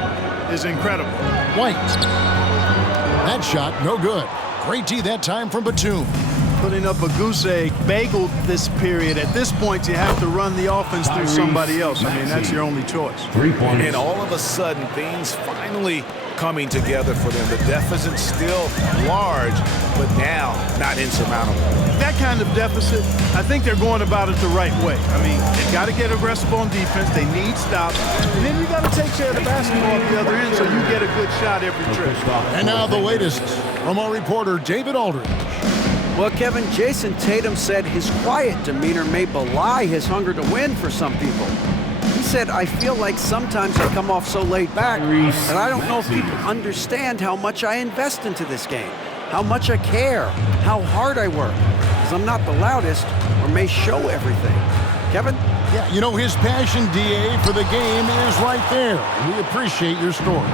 is incredible. White. That shot, no good. Great D that time from Batum. Putting up a goose egg bagel this period. At this point, you have to run the offense through somebody else. I mean, that's your only choice. 3 points. And all of a sudden, things finally coming together for them. The deficit still large, but now not insurmountable. That kind of deficit, I think they're going about it the right way. I mean, they've got to get aggressive on defense. They need stops. And then you got to take care of the basketball at the other end so you get a good shot every trip. And now the latest from our reporter, David Aldridge. Well, Kevin, Jason Tatum said his quiet demeanor may belie his hunger to win for some people. He said, I feel like sometimes I come off so laid back that I don't know if people understand how much I invest into this game, how much I care, how hard I work, because I'm not the loudest or may show everything. Kevin? Yeah, you know, his passion, DA, for the game is right there. We appreciate your story.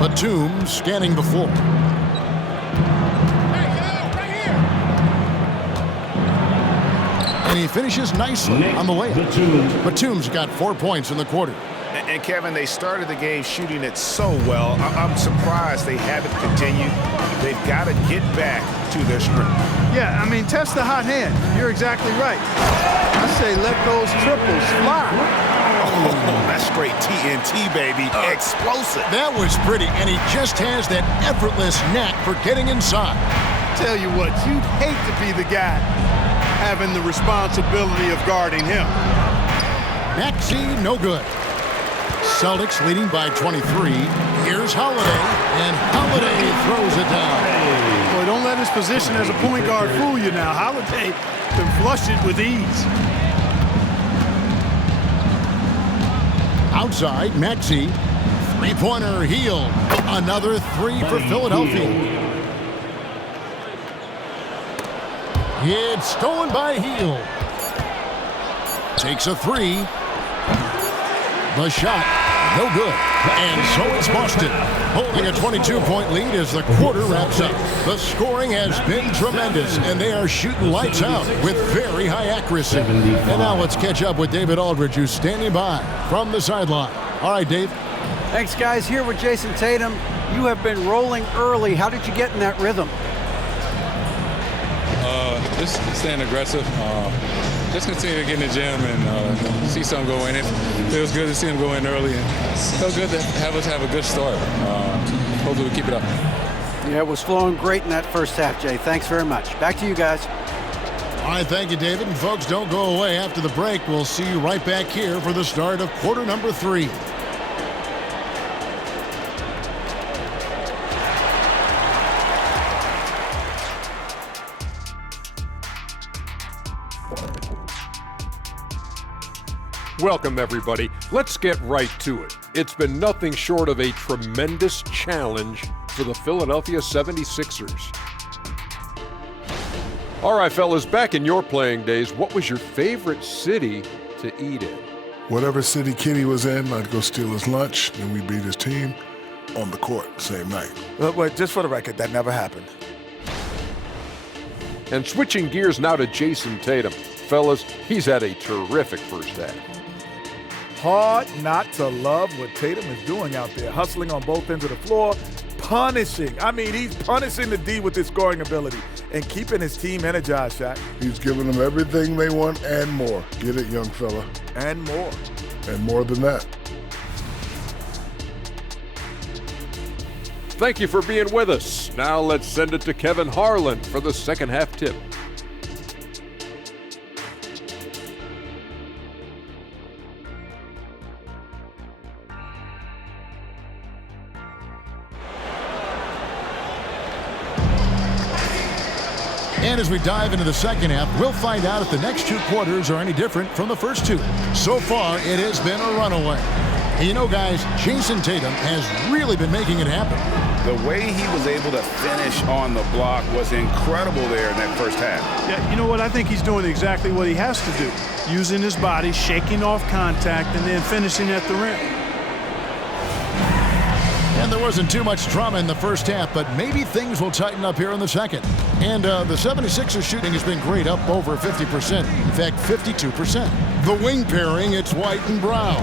Batum scanning the floor. And he finishes nicely on the layup. Batum's got 4 points in the quarter. And Kevin, they started the game shooting it so well. I'm surprised they haven't continued. They've got to get back to their strength. Yeah, I mean, test the hot hand. You're exactly right. I say let those triples fly. Oh, that's straight TNT, baby. Explosive. That was pretty, and he just has that effortless knack for getting inside. Tell you what, you'd hate to be the guy having the responsibility of guarding him. Maxey, no good. Celtics leading by 23. Here's Holiday, and Holiday throws it down. Boy, don't let his position as a point guard fool you now. Holiday can flush it with ease. Outside, Maxey. Three-pointer, Hield. Another three for Philadelphia. It's stolen by Hield. Takes a three. The shot, no good. And so it's Boston, holding a 22-point lead as the quarter wraps up. The scoring has been tremendous, and they are shooting lights out with very high accuracy. And now let's catch up with David Aldridge, who's standing by from the sideline. All right, Dave. Thanks, guys. Here with Jason Tatum. You have been rolling early. How did you get in that rhythm? Just staying aggressive. Just continue to get in the gym and see something go in. It feels good to see him go in early, and it feels good to have us have a good start. Hopefully we keep it up. Yeah, it was flowing great in that first half, Jay. Thanks very much. Back to you guys. All right, thank you, David. And folks, don't go away. After the break, we'll see you right back here for the start of quarter number 3. Welcome, everybody. Let's get right to it. It's been nothing short of a tremendous challenge for the Philadelphia 76ers. All right, fellas, back in your playing days, what was your favorite city to eat in? Whatever city Kenny was in, I'd go steal his lunch, and we beat his team on the court same night. Wait, just for the record, that never happened. And switching gears now to Jason Tatum. Fellas, he's had a terrific first half. Hard not to love what Tatum is doing out there, hustling on both ends of the floor, punishing. I mean, he's punishing the D with his scoring ability and keeping his team energized, Shaq. He's giving them everything they want and more. Get it, young fella. And more. And more than that. Thank you for being with us. Now let's send it to Kevin Harlan for the second half tip. And as we dive into the second half, we'll find out if the next 2 quarters are any different from the first 2. So far, it has been a runaway. And you know, guys, Jason Tatum has really been making it happen. The way he was able to finish on the block was incredible there in that first half. Yeah, you know what? I think he's doing exactly what he has to do. Using his body, shaking off contact, and then finishing at the rim. And there wasn't too much drama in the first half, but maybe things will tighten up here in the second. And the 76ers shooting has been great, up over 50%. In fact, 52%. The wing pairing, it's White and Brown.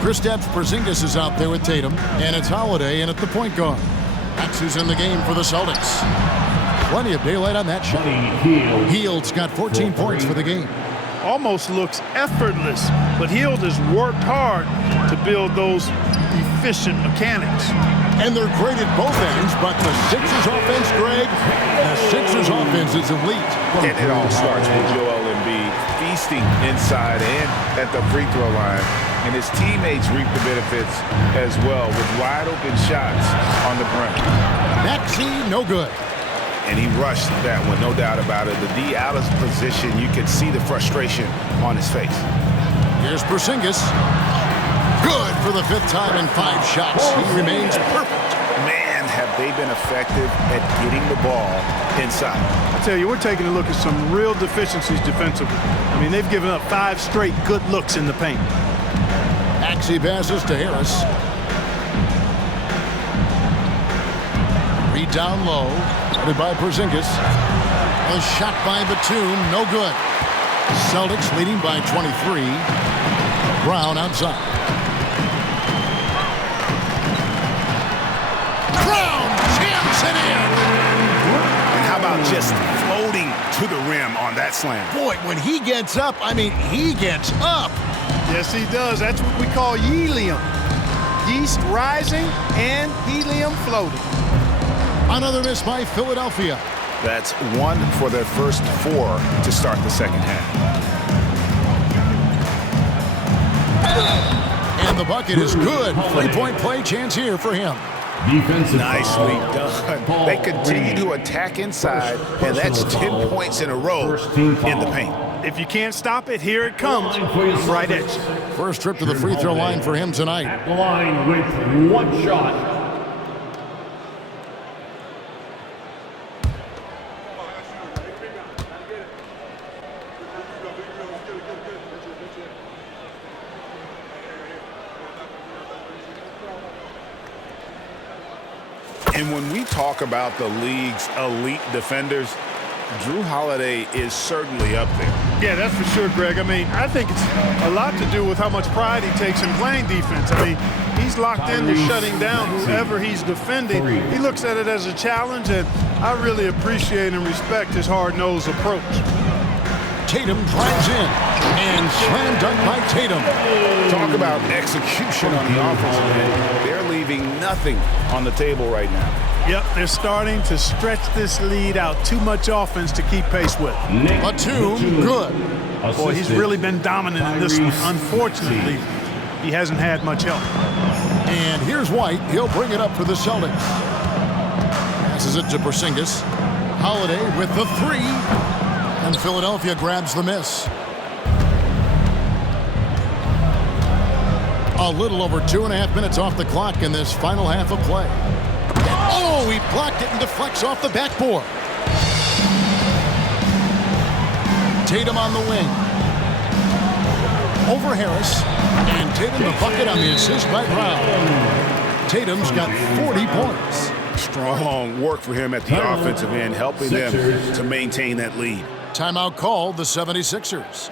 Kristaps Porzingis is out there with Tatum, and it's Holiday in at the point guard. That's who's in the game for the Celtics. Plenty of daylight on that shot. Hield's got 14 points for the game. Almost looks effortless, but Hield has worked hard to build those efficient mechanics. And they're great at both ends, but the Sixers offense, Greg, the Sixers offense is elite. And it all starts with Joel Embiid feasting inside and at the free throw line. And his teammates reap the benefits as well with wide open shots on the perimeter. Maxey, no good. And he rushed that one, no doubt about it. The D out of position, you can see the frustration on his face. Here's Porzingis. Good for the 5th time in 5 shots. He remains perfect. Man, have they been effective at getting the ball inside. I tell you, we're taking a look at some real deficiencies defensively. I mean, they've given up 5 straight good looks in the paint. Maxey passes to Harris. Read down low. Headed by Porzingis. A shot by Batum, no good. Celtics leading by 23. Brown outside. Brown jams it in. And how about just floating to the rim on that slam? Boy, when he gets up, I mean, he gets up. Yes, he does. That's what we call helium. Yeast rising and helium floating. Another miss by Philadelphia. That's 1 for their first 4 to start the second half. And the bucket is good. 3-point play chance here for him. Nicely done. They continue to attack inside, and that's 10 points in a row in the paint. If you can't stop it, here it comes. Right at you. First trip to the free throw line for him tonight. At the line with 1 shot. And when we talk about the league's elite defenders, Jrue Holiday is certainly up there. Yeah, that's for sure, Greg. I mean, I think it's a lot to do with how much pride he takes in playing defense. I mean, he's locked into shutting down whoever he's defending. He looks at it as a challenge, and I really appreciate and respect his hard-nosed approach. Tatum drives in, and slam dunk by Tatum. Talk about execution on the offensive end. They're leaving nothing on the table right now. Yep, they're starting to stretch this lead out. Too much offense to keep pace with. Batum, good. Boy, he's really been dominant in this one. Unfortunately, he hasn't had much help. And here's White. He'll bring it up for the Celtics. Passes it to Porzingis. Holiday with the 3. And Philadelphia grabs the miss. A little over 2.5 minutes off the clock in this final half of play. Oh, he blocked it and deflects off the backboard. Tatum on the wing. Over Harris. And Tatum the bucket on the assist by Brown. Tatum's got 40 points. Strong work for him at the offensive end, helping them to maintain that lead. Timeout called the 76ers.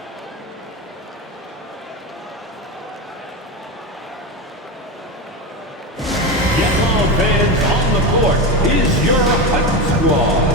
Yellow fans on the court is your hype squad.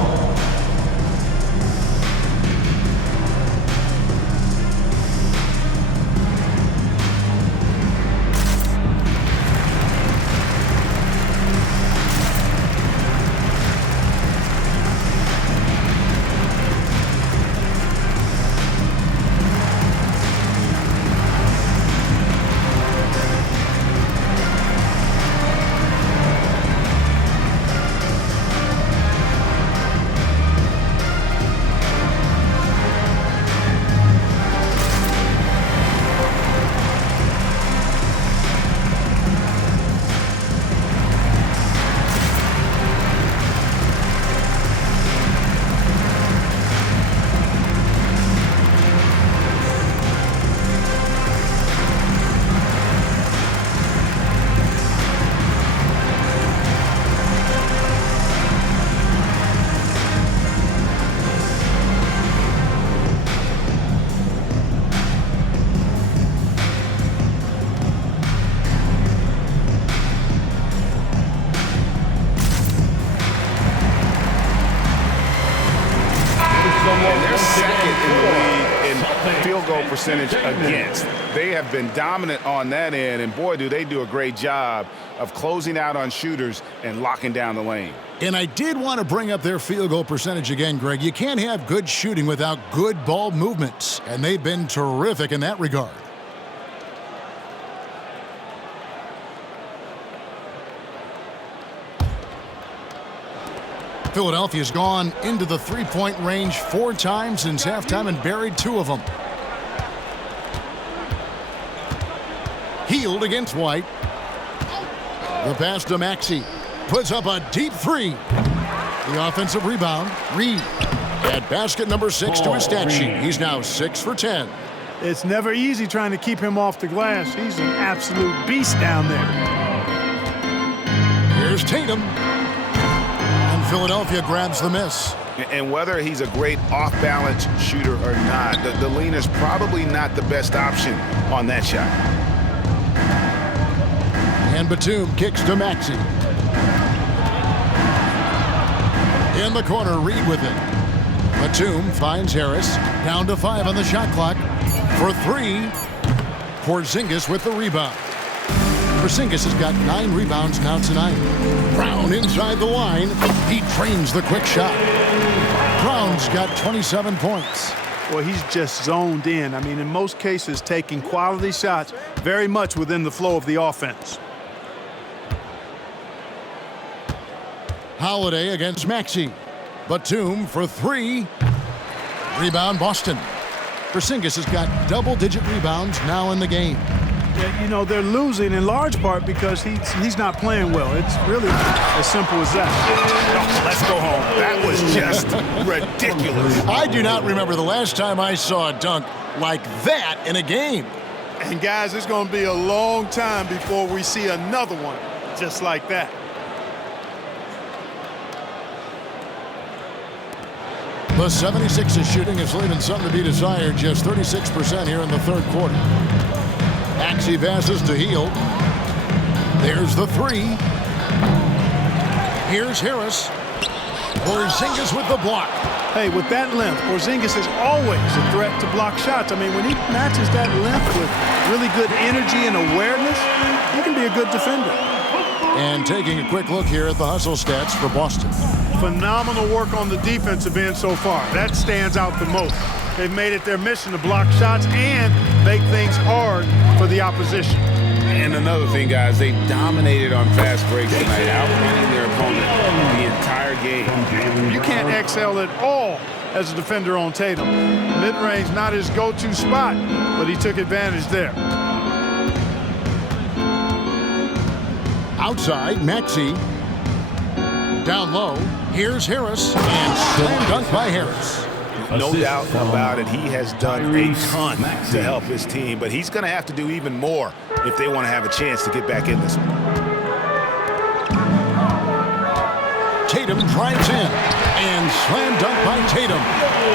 And they're second in the league in field goal percentage against. They have been dominant on that end, and boy, do they do a great job of closing out on shooters and locking down the lane. And I did want to bring up their field goal percentage again, Greg. You can't have good shooting without good ball movements, and they've been terrific in that regard. Philadelphia's gone into the three-point range 4 times since halftime and buried 2 of them. Healed against White. The pass to Maxey. Puts up a deep 3. The offensive rebound. Reed. At basket number 6 to his stat sheet. He's now 6 for 10. It's never easy trying to keep him off the glass. He's an absolute beast down there. Here's Tatum. Philadelphia grabs the miss. And whether he's a great off-balance shooter or not, the lean is probably not the best option on that shot. And Batum kicks to Maxey. In the corner, Reed with it. Batum finds Harris. Down to 5 on the shot clock. For 3. Porzingis with the rebound. Porzingis has got 9 rebounds now tonight. Brown inside the line. He trains the quick shot. Brown's got 27 points. Well, he's just zoned in. I mean, in most cases, taking quality shots very much within the flow of the offense. Holiday against Maxey. Batum for 3. Rebound Boston. Porzingis has got double-digit rebounds now in the game. You know, they're losing in large part because he's not playing well. It's really as simple as that. Oh, let's go home. That was just ridiculous. I do not remember the last time I saw a dunk like that in a game. And guys, it's going to be a long time before we see another one just like that. The 76ers shooting is leaving something to be desired. Just 36% here in the third quarter. Maxey passes to Hield. There's the 3. Here's Harris. Porzingis with the block. Hey, with that length, Porzingis is always a threat to block shots. I mean, when he matches that length with really good energy and awareness, he can be a good defender. And taking a quick look here at the hustle stats for Boston. Phenomenal work on the defensive end so far. That stands out the most. They've made it their mission to block shots and make things hard for the opposition. And another thing, guys, they dominated on fast breaks tonight, outrunning their opponent the entire game. You can't excel at all as a defender on Tatum. Mid-range not his go-to spot, but he took advantage there. Outside, Maxey. Down low, here's Harris, and slam dunk by Harris. No doubt about it, he has done a ton to help his team, but he's going to have to do even more if they want to have a chance to get back in this one. Tatum drives in, and slam dunk by Tatum.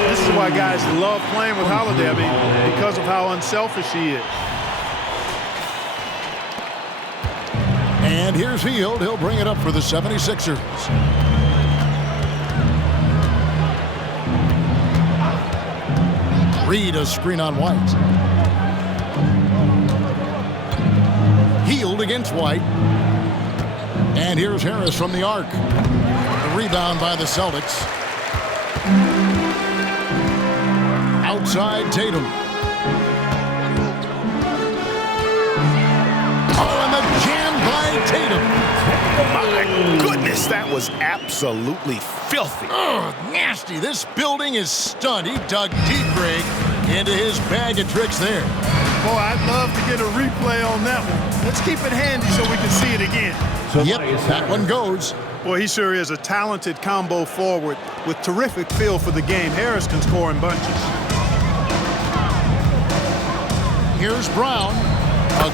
This is why guys love playing with Holiday. I mean, because of how unselfish he is. And here's Hield. He'll bring it up for the 76ers. Reed a screen on White. Hield against White. And here's Harris from the arc. The rebound by the Celtics. Outside Tatum. Oh, and the jam by Tatum. My goodness, that was absolutely filthy. Oh, nasty. This building is stunned. He dug deep, Greg, into his bag of tricks there. Boy, I'd love to get a replay on that one. Let's keep it handy so we can see it again. Yep, that one goes. Boy, he sure is a talented combo forward with terrific feel for the game. Harris can score in bunches. Here's Brown.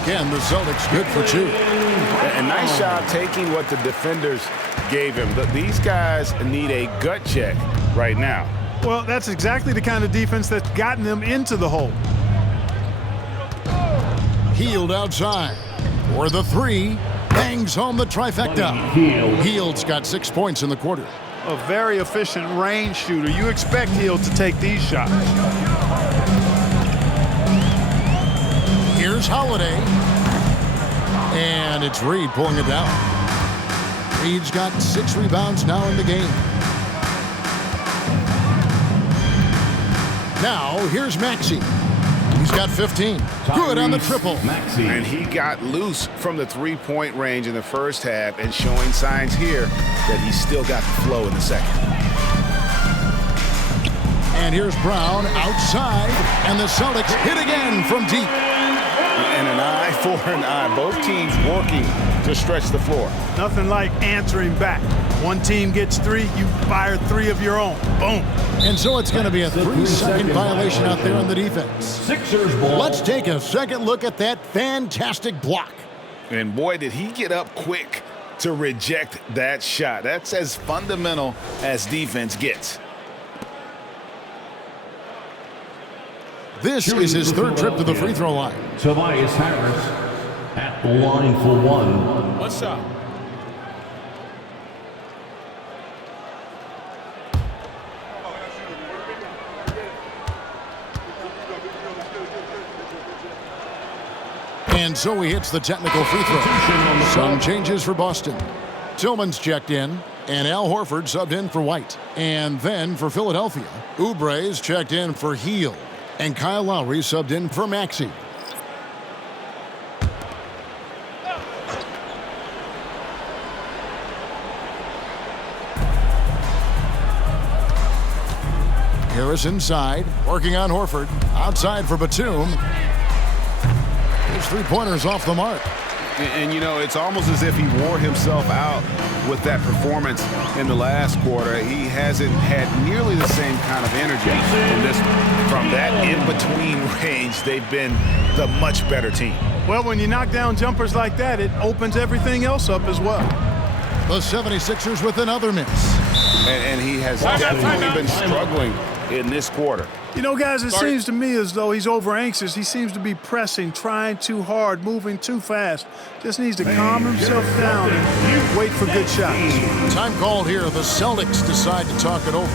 Again, the Celtics good for 2. A nice job taking what the defenders gave him. These guys need a gut check right now. Well, that's exactly the kind of defense that's gotten them into the hole. Hield outside. For the 3. Bangs home the trifecta. Hield's got 6 points in the quarter. a very efficient range shooter. You expect Hield to take these shots. Here's Holiday. And it's Reed pulling it down. Reed's got 6 rebounds now in the game. Now, here's Maxey. He's got 15. Good on the triple. And he got loose from the three-point range in the first half and showing signs here that he's still got the flow in the second. And here's Brown outside, and the Celtics hit again from deep. And an eye for an eye. Both teams working to stretch the floor. Nothing like answering back. One team gets 3, you fire 3 of your own. Boom. And so it's going to be a 3-second violation out there on the defense. Sixers ball. Let's take a second look at that fantastic block. And boy, did he get up quick to reject that shot. That's as fundamental as defense gets. This is his 3rd trip to the free throw line. Tobias Harris at the line for 1. One shot. And so he hits the technical free throw. Some changes for Boston. Tillman's checked in, and Al Horford subbed in for White. And then for Philadelphia, Oubre's checked in for Hield, and Kyle Lowry subbed in for Maxey. Harris inside, working on Horford. Outside for Batum. His 3-pointers off the mark. And, you know, it's almost as if he wore himself out with that performance in the last quarter. He hasn't had nearly the same kind of energy in this. From that in-between range, they've been the much better team. Well, when you knock down jumpers like that, it opens everything else up as well. The 76ers with another miss. And he has definitely been struggling in this quarter. You know, guys, it seems to me as though he's over-anxious. He seems to be pressing, trying too hard, moving too fast. Just needs to calm himself down and wait for good shots. Time called here. The Celtics decide to talk it over.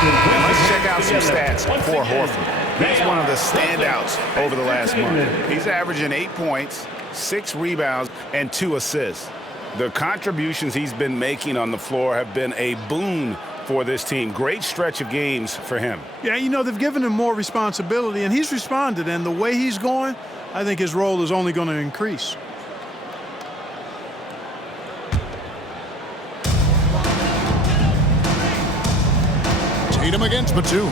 Let's check out some stats for Horford. He's one of the standouts over the last month. He's averaging 8 points, 6 rebounds, and 2 assists. The contributions he's been making on the floor have been a boon for this team. Great stretch of games for him. Yeah, you know, they've given him more responsibility, and he's responded. And the way he's going, I think his role is only going to increase. Tatum against Batum.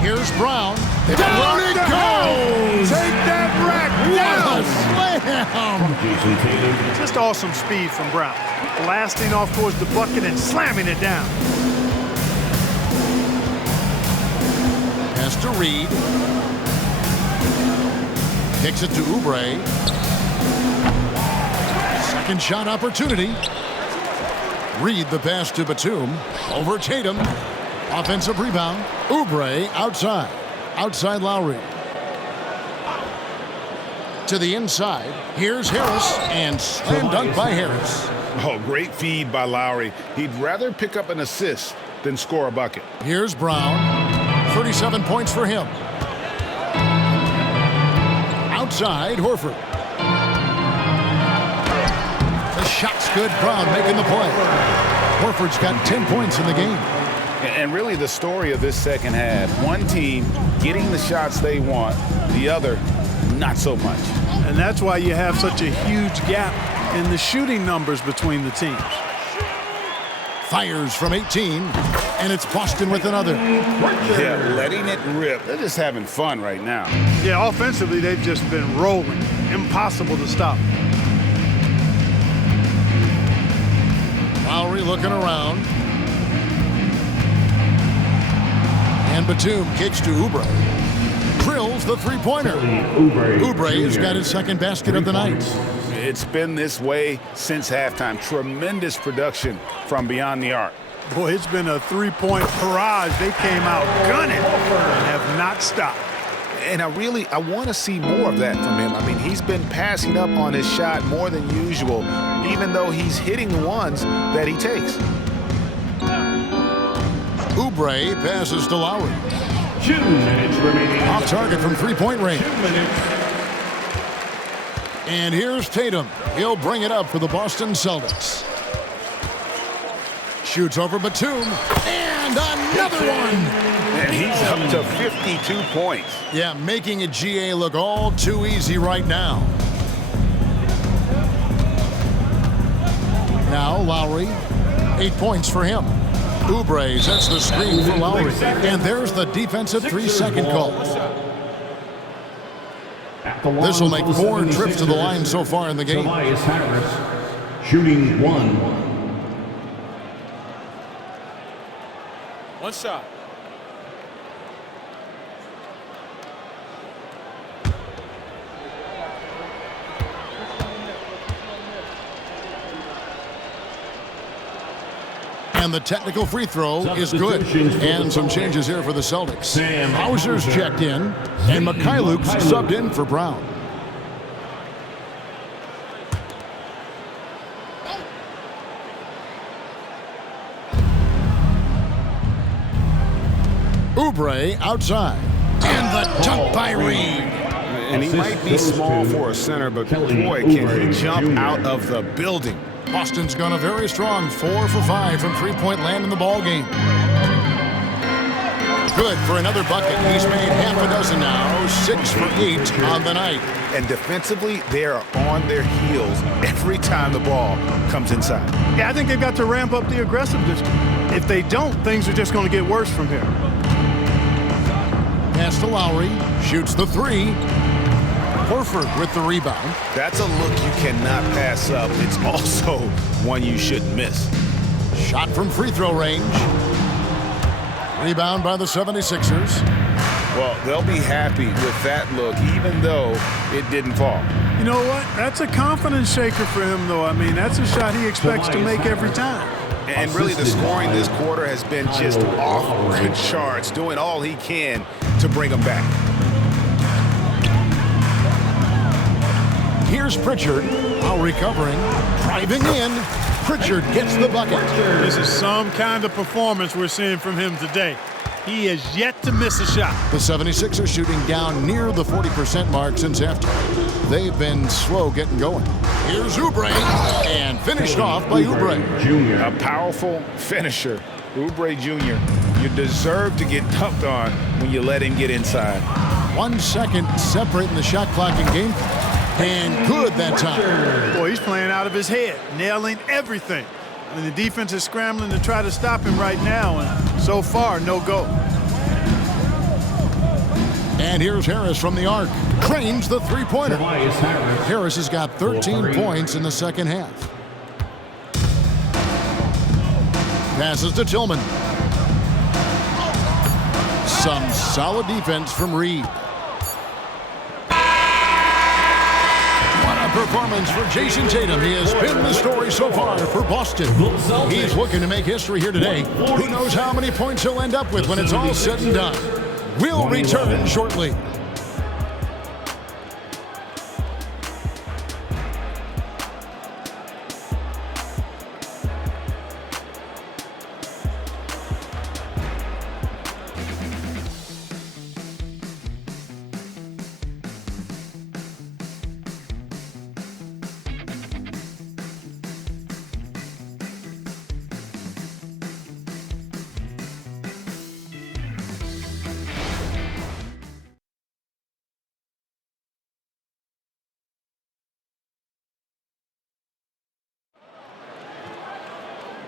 Here's Brown. Down it goes! Take that rack down! Slam! Just awesome speed from Brown. Blasting off towards the bucket and slamming it down. Pass to Reed. Kicks it to Oubre. Second shot opportunity. Reed the pass to Batum. Over Tatum. Offensive rebound. Oubre outside. Outside Lowry. to the inside. Here's Harris, and slam dunk by Harris. Oh, great feed by Lowry. He'd rather pick up an assist than score a bucket. Here's Brown. 37 points for him. Outside, Horford. The shot's good. Brown making the play. Horford's got 10 points in the game. And really the story of this second half, one team getting the shots they want, the other not so much. And that's why you have such a huge gap in the shooting numbers between the teams. Fires from 18, and it's Boston with another. Yeah, letting it rip. They're just having fun right now. Yeah, offensively, they've just been rolling. Impossible to stop. Lowry looking around. And Batum kicks to Oubre. Drills the three-pointer. Oubre's got his second basket of the night. It's been this way since halftime. Tremendous production from beyond the arc. Boy, it's been a three-point barrage. They came out gunning and have not stopped. And I want to see more of that from him. I mean, he's been passing up on his shot more than usual, even though he's hitting the ones that he takes. Oubre passes to Lowry. 2 minutes remaining. Off target from three-point range. 2 minutes. And here's Tatum. He'll bring it up for the Boston Celtics. Shoots over Batum. And another one. And he's up to 52 points. Yeah, making a GA look all too easy right now. Now Lowry. 8 points for him. Oubre sets the screen for Lowry. And there's the defensive 3-second call. This will make 4 trips to the line so far in the game. Tobias Harris shooting 1. One shot. And the technical free throw is good. And some changes here for the Celtics. Hauser's checked in, and Mikhailuk's subbed in for Brown. Oubre outside. And the dunk by Reed. And he might be small for a center, but boy, can he jump out of the building. Boston's gone a very strong 4 for 5 from three-point land in the ball game. Good for another bucket. He's made half a dozen now, 6 for 8 on the night. And defensively, they are on their heels every time the ball comes inside. Yeah, I think they've got to ramp up the aggressiveness. If they don't, things are just going to get worse from here. Pass to Lowry, shoots the 3. Horford with the rebound. That's a look you cannot pass up. It's also one you shouldn't miss. Shot from free throw range. Rebound by the 76ers. Well, they'll be happy with that look, even though it didn't fall. You know what? That's a confidence shaker for him, though. I mean, that's a shot he expects to make every time. And really, the scoring this quarter has been just off the charts, doing all he can to bring them back. Here's Pritchard, now recovering, driving in. Pritchard gets the bucket. This is some kind of performance we're seeing from him today. He has yet to miss a shot. The 76ers shooting down near the 40% mark since halftime. They've been slow getting going. Here's Oubre, and finished off by Oubre. Jr. A powerful finisher. Oubre Jr. You deserve to get dunked on when you let him get inside. 1 second separating the shot clock and game. And good that time. Boy, he's playing out of his head, nailing everything. I mean, the defense is scrambling to try to stop him right now, and so far, no go. And here's Harris from the arc. Trains the three-pointer. Harris has got 13 points in the second half. Passes to Tillman. Some solid defense from Reed. Performance for Jason Tatum. He has been the story so far for Boston. He's looking to make history here today. Who knows how many points he'll end up with when it's all said and done. We'll return shortly.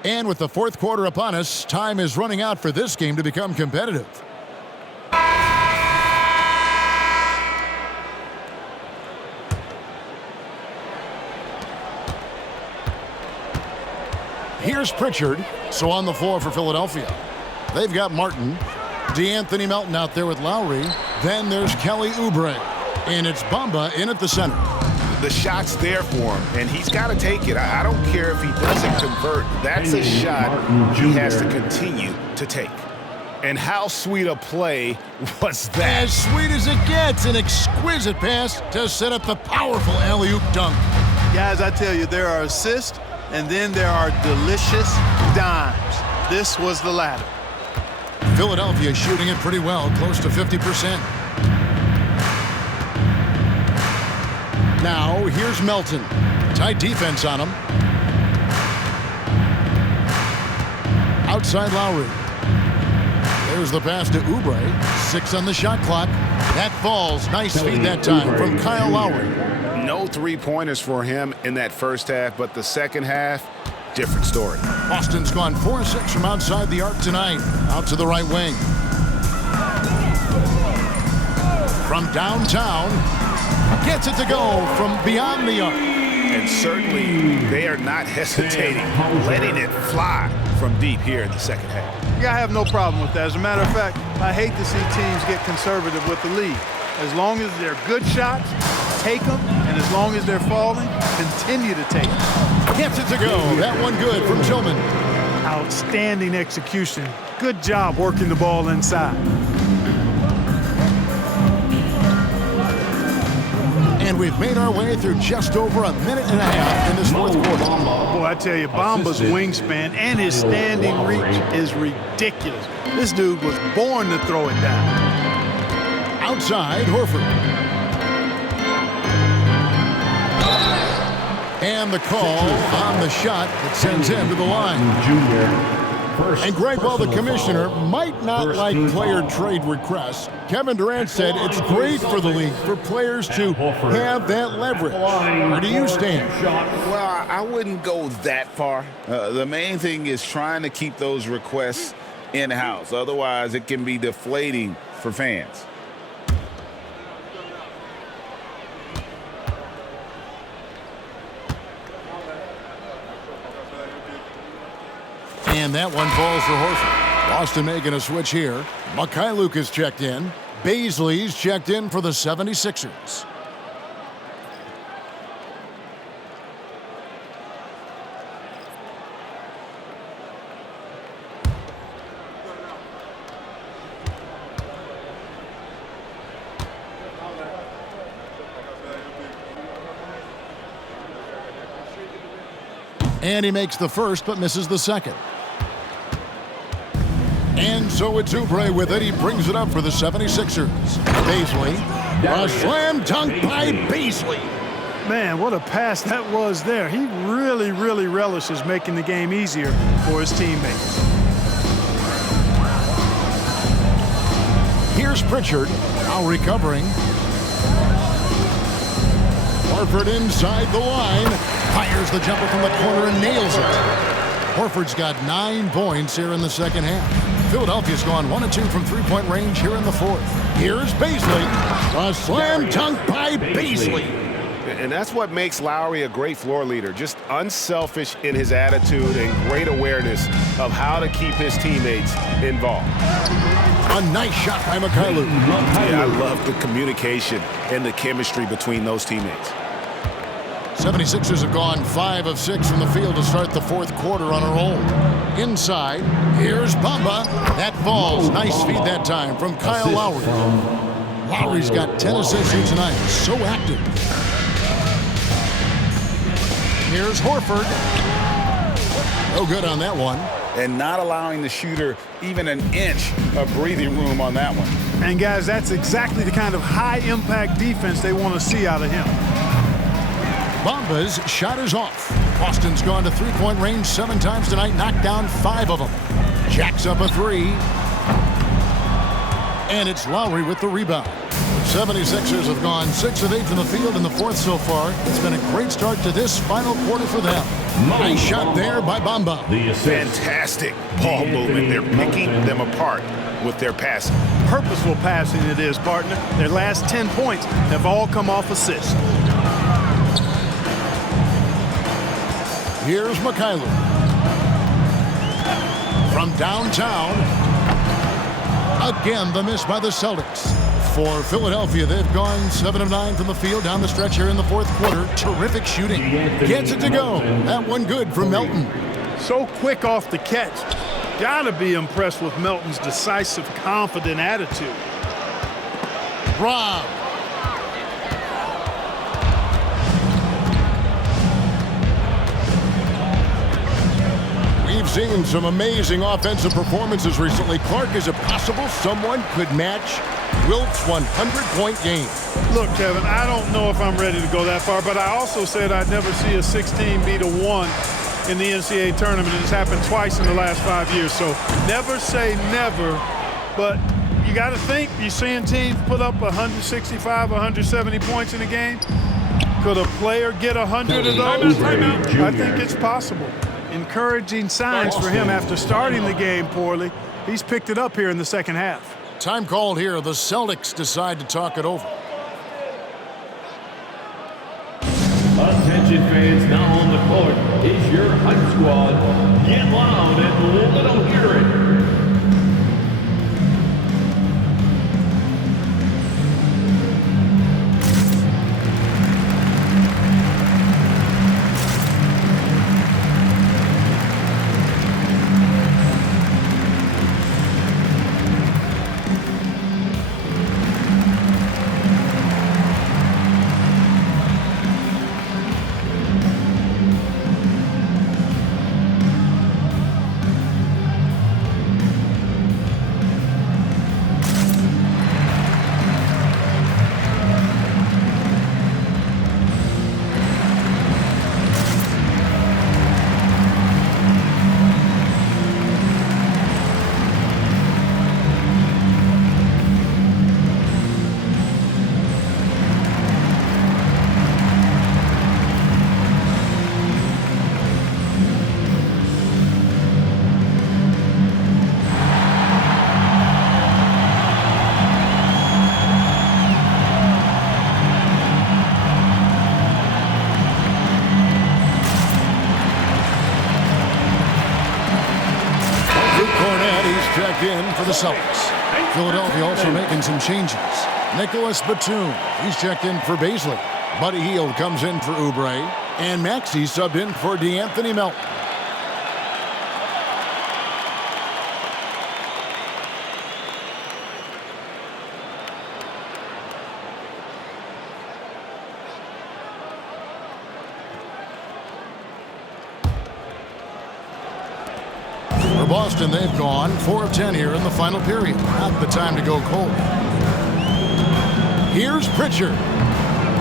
And with the fourth quarter upon us, time is running out for this game to become competitive. Here's Pritchard. So on the floor for Philadelphia. They've got Martin. DeAnthony Melton out there with Lowry. Then there's Kelly Oubre. And it's Bamba in at the center. The shot's there for him, and he's got to take it. I don't care if he doesn't convert. That's a shot he has to continue to take. And how sweet a play was that? As sweet as it gets, an exquisite pass to set up the powerful alley-oop dunk. Guys, I tell you, there are assists, and then there are delicious dimes. This was the latter. Philadelphia shooting it pretty well, close to 50%. Now, here's Melton. Tight defense on him. Outside Lowry. There's the pass to Oubre. 6 on the shot clock. That falls. Nice feed that time from Kyle Lowry. No three-pointers for him in that first half, but the second half, different story. Boston's gone 4-6 from outside the arc tonight. Out to the right wing. From downtown, gets it to go from beyond the arc. And certainly they are not hesitating, letting it fly from deep here in the second half. Yeah, I have no problem with that. As a matter of fact, I hate to see teams get conservative with the lead. As long as they're good shots, take them, and as long as they're falling, continue to take them. Gets it to go. That one good from Tillman. Outstanding execution. Good job working the ball inside. And we've made our way through just over a minute and a half in this fourth quarter. Boy, I tell you, Bamba's wingspan and his standing reach is ridiculous. This dude was born to throw it down. Outside, Horford. And the call on the shot that sends him to the line. And Greg, while the commissioner might not like player trade requests, Kevin Durant said it's great for the league for players to have that leverage. Where do you stand? Well, I wouldn't go that far. The main thing is trying to keep those requests in-house. Otherwise, it can be deflating for fans. And that one falls for Horford. Boston making a switch here. Mikhailuk is checked in. Baisley's checked in for the 76ers. And he makes the first but misses the second. And so it's Oubre with it. He brings it up for the 76ers. Baisley. A slam dunk by Baisley. Man, what a pass that was there. He really, really relishes making the game easier for his teammates. Here's Pritchard. Now recovering. Horford inside the line. Fires the jumper from the corner and nails it. Horford's got 9 points here in the second half. Philadelphia's gone 1 of 2 from three-point range here in the fourth. Here's Baisley. A slam dunk by Baisley. And that's what makes Lowry a great floor leader. Just unselfish in his attitude and great awareness of how to keep his teammates involved. A nice shot by Mikhailuk. Yeah, I love the communication and the chemistry between those teammates. 76ers have gone 5 of 6 from the field to start the fourth quarter on a roll. Inside, here's Bamba. That falls. Nice feed that time from Kyle Lowry. Lowry's got 10 assists here tonight. So active. Here's Horford. No good on that one. And not allowing the shooter even an inch of breathing room on that one. And guys, that's exactly the kind of high-impact defense they want to see out of him. Bamba's shot is off. Boston's gone to three-point range 7 times tonight, knocked down 5 of them. Jacks up a 3. And it's Lowry with the rebound. 76ers have gone 6 of 8 from the field in the fourth so far. It's been a great start to this final quarter for them. Nice shot there by Bamba. The assist. Fantastic ball movement. They're picking them apart with their passing. Purposeful passing it is, partner. Their last 10 points have all come off assists. Here's Mikhailu. From downtown. Again, the miss by the Celtics. For Philadelphia, they've gone 7 of 9 from the field down the stretch here in the fourth quarter. Terrific shooting. Gets it to go. That one good from Melton. So quick off the catch. Gotta be impressed with Melton's decisive, confident attitude. Rob. We've seen some amazing offensive performances recently. Clark, is it possible someone could match Wilt's 100-point game? Look, Kevin, I don't know if I'm ready to go that far, but I also said I'd never see a 16 beat a 1 in the NCAA tournament. It's happened twice in the last 5 years, so never say never, but you got to think, you're seeing teams put up 165, 170 points in a game. Could a player get 100 of those? I think it's possible. Encouraging signs for him after starting the game poorly. He's picked it up here in the second half. Time called here. The Celtics decide to talk it over. Attention fans, now on the court is your hype squad. Get loud and let them hear it. In for the Celtics. Philadelphia also making some changes. Nicolas Batum, he's checked in for Baisley. Buddy Hield comes in for Oubre. And Maxey subbed in for DeAnthony Melton. For Boston, they've gone 4 of 10 here in the final period. Not the time to go cold. Here's Pritchard.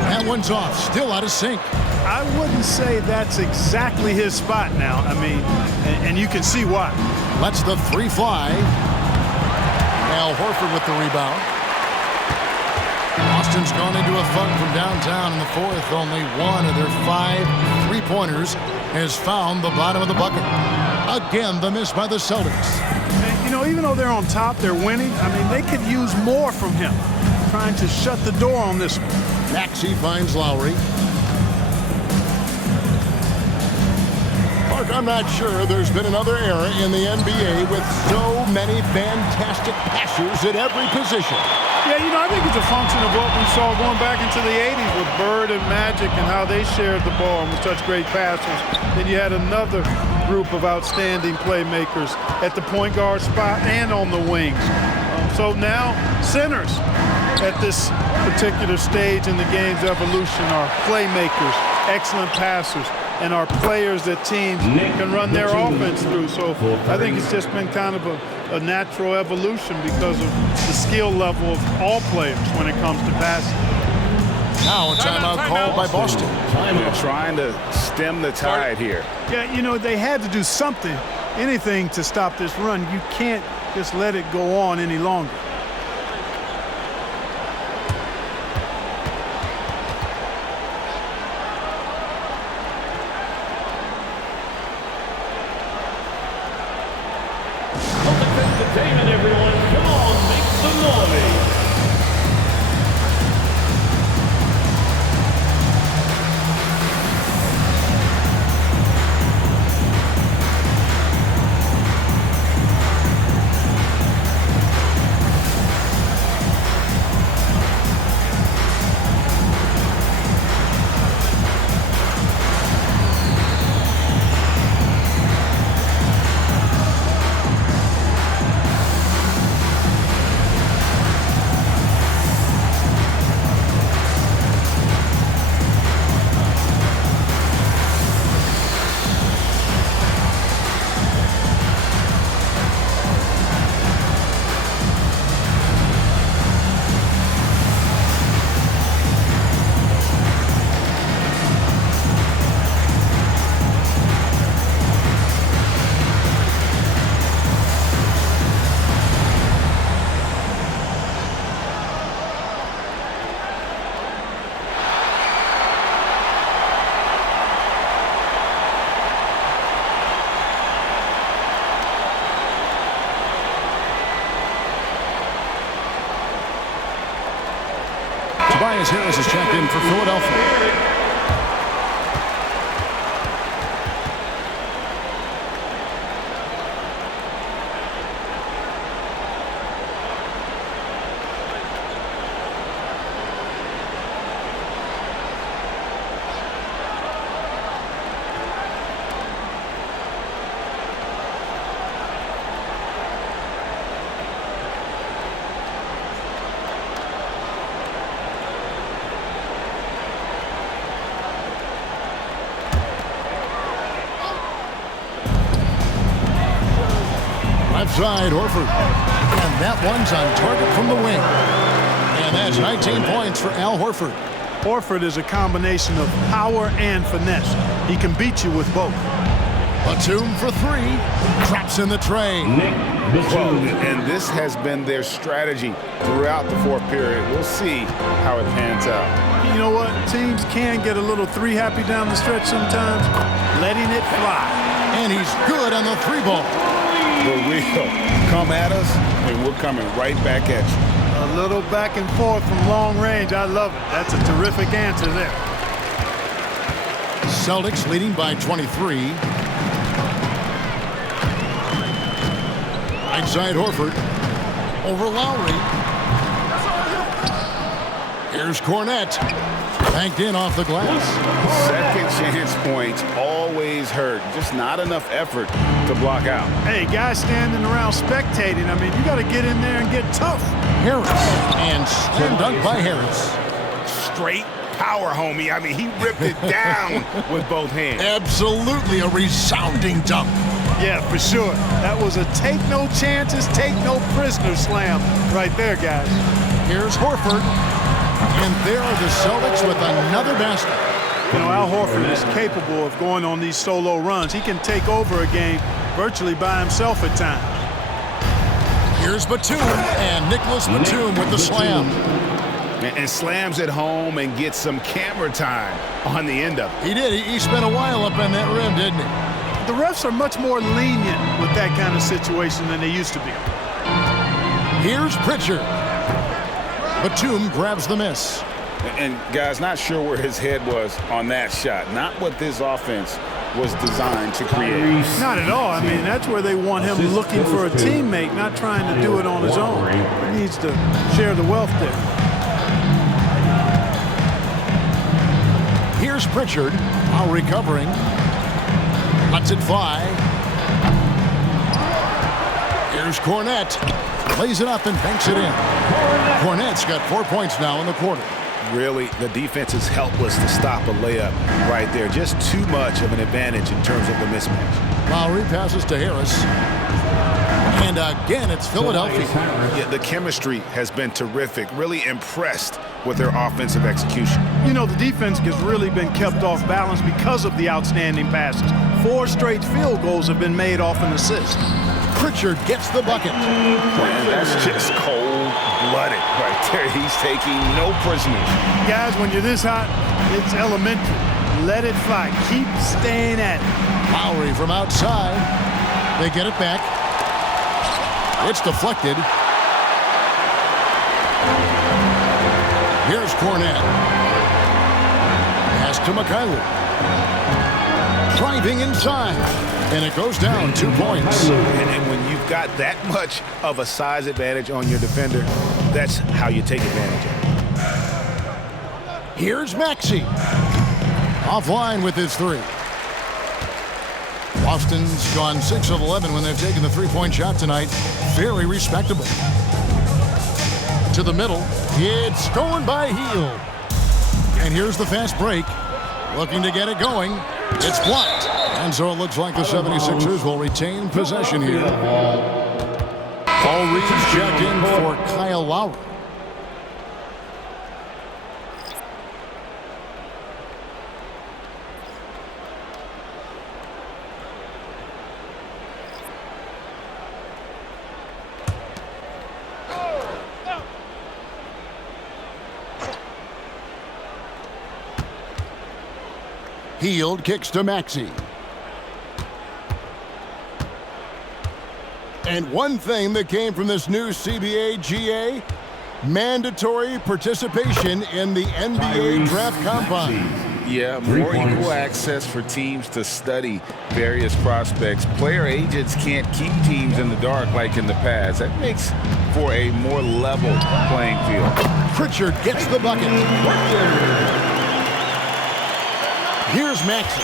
That one's off, still out of sync. I wouldn't say that's exactly his spot now. I mean, and you can see why. Lets the three fly. Al Horford with the rebound. Boston's gone into a funk from downtown in the fourth. Only one of their 5 three-pointers has found the bottom of the bucket. Again, the miss by the Celtics. And, you know, even though they're on top, they're winning. I mean, they could use more from him. Trying to shut the door on this one. Maxey finds Lowry. Mark, I'm not sure there's been another era in the NBA with so many fantastic passers at every position. Yeah, you know, I think it's a function of what we saw going back into the 80s with Bird and Magic and how they shared the ball and were such great passers. Then you had another group of outstanding playmakers at the point guard spot and on the wings. So now centers at this particular stage in the game's evolution are playmakers, excellent passers, and are players that teams can run their offense through. So I think it's just been kind of a natural evolution because of the skill level of all players when it comes to passing. Now a timeout called by Boston. They're trying to stem the tide here. Yeah, you know, they had to do something, anything to stop this run. You can't just let it go on any longer. Celtics entertainment, everyone. Come on, make some noise. Tobias Harris is checked in for Philadelphia. Left side, Horford. And that one's on target from the wing. And that's 19 points for Al Horford. Horford is a combination of power and finesse. He can beat you with both. Batum for three. Traps in the tray. Batum. And this has been their strategy throughout the fourth period. We'll see how it pans out. You know what? Teams can get a little three happy down the stretch sometimes, letting it fly. And he's good on the three ball. The wheel. Come at us, and we're coming right back at you. A little back and forth from long range. I love it. That's a terrific answer there. Celtics leading by 23. Right side Horford. Over Lowry. Here's Cornette. Banked in off the glass. Second chance points always hurt. Just not enough effort to block out. Hey, guys standing around spectating. I mean, you got to get in there and get tough. Harris. And slam dunk by Harris. Straight power, homie. I mean, he ripped it down with both hands. Absolutely a resounding dunk. Yeah, for sure. That was a take no chances, take no prisoner slam right there, guys. Here's Horford. And there are the Celtics with another basket. You know, Al Horford is capable of going on these solo runs. He can take over a game virtually by himself at times. Here's Batum, and Nicolas Batum with the slam. And slams it home and gets some camera time on the end of it. He did. He spent a while up on that rim, didn't he? The refs are much more lenient with that kind of situation than they used to be. Here's Pritchard. Batum grabs the miss. And guys, not sure where his head was on that shot. Not what this offense was designed to create. Not at all. I mean, that's where they want him looking for a teammate, not trying to do it on his own. He needs to share the wealth there. Here's Pritchard, while recovering. Lets it fly. Here's Cornette. Plays it up and banks it in. Cornette's got 4 points now in the quarter. Really, the defense is helpless to stop a layup right there. Just too much of an advantage in terms of the mismatch. Lowry passes to Harris. And again, it's Philadelphia. Yeah, the chemistry has been terrific. Really impressed with their offensive execution. You know, the defense has really been kept off balance because of the outstanding passes. 4 straight field goals have been made off an assist. Pritchard gets the bucket. Man, that's just cold-blooded right there. He's taking no prisoners. Guys, when you're this hot, it's elementary. Let it fly. Keep staying at it. Lowry from outside. They get it back. It's deflected. Here's Cornette. Pass to Mikhailu. Driving inside. And it goes down 2 points. And when you've got that much of a size advantage on your defender, that's how you take advantage of it. Here's Maxey. Offline with his three. Boston's gone 6 of 11 when they've taken the three-point shot tonight. Very respectable. To the middle. It's stolen by Hield. And here's the fast break. Looking to get it going. It's blocked. And so it looks like the 76ers will retain possession here. Paul Reed's checked in for Kyle Lowry. Hield kicks to Maxey. And one thing that came from this new CBA GA, mandatory participation in the NBA Draft Combine. Yeah, more equal access for teams to study various prospects. Player agents can't keep teams in the dark like in the past. That makes for a more level playing field. Pritchard gets the bucket. Here's Maxey.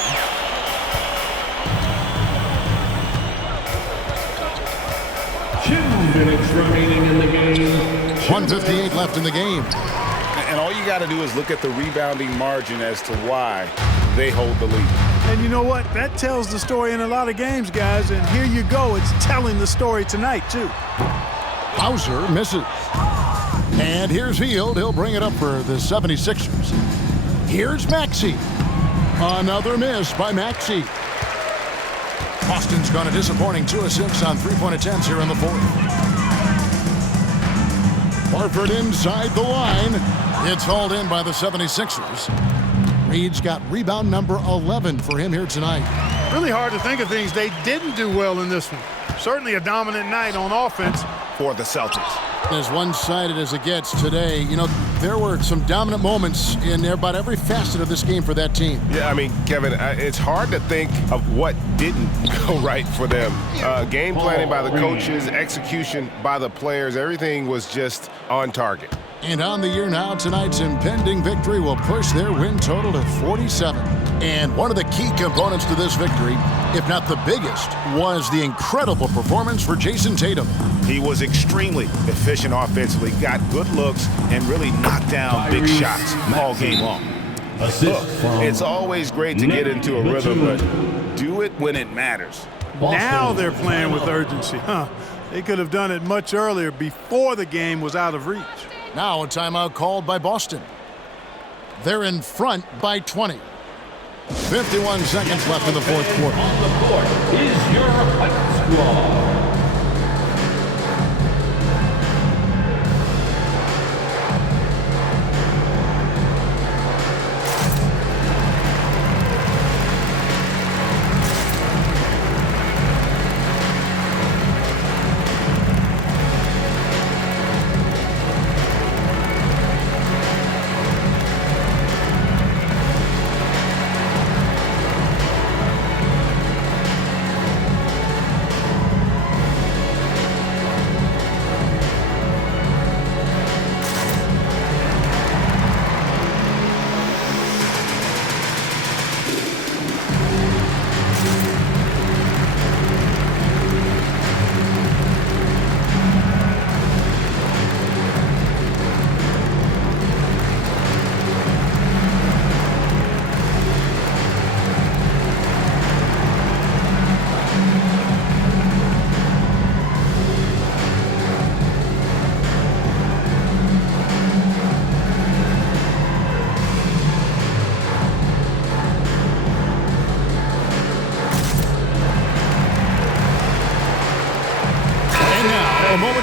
Minutes remaining in the game. 1:58 left in the game. And all you got to do is look at the rebounding margin as to why they hold the lead. And you know what? That tells the story in a lot of games, guys. And here you go. It's telling the story tonight, too. Hauser misses. And here's Hield. He'll bring it up for the 76ers. Here's Maxey. Another miss by Maxey. Boston's gone a disappointing 2 of 6 on three-point attempts here in the fourth. Horford inside the line. It's hauled in by the 76ers. Reed's got rebound number 11 for him here tonight. Really hard to think of things they didn't do well in this one. Certainly a dominant night on offense for the Celtics. As one-sided as it gets today, you know, there were some dominant moments in about every facet of this game for that team. Yeah, I mean, Kevin, it's hard to think of what didn't go right for them. Game planning by the coaches, execution by the players, everything was just on target. And on the year now, tonight's impending victory will push their win total to 47. And one of the key components to this victory, if not the biggest, was the incredible performance for Jason Tatum. He was extremely efficient offensively, got good looks, and really knocked down big shots all game long. Look, it's always great to get into a rhythm, but do it when it matters. Now they're playing with urgency. They could have done it much earlier before the game was out of reach. Now a timeout called by Boston. They're in front by 20. 51 seconds left in the fourth quarter. On the court is your Fight Squad.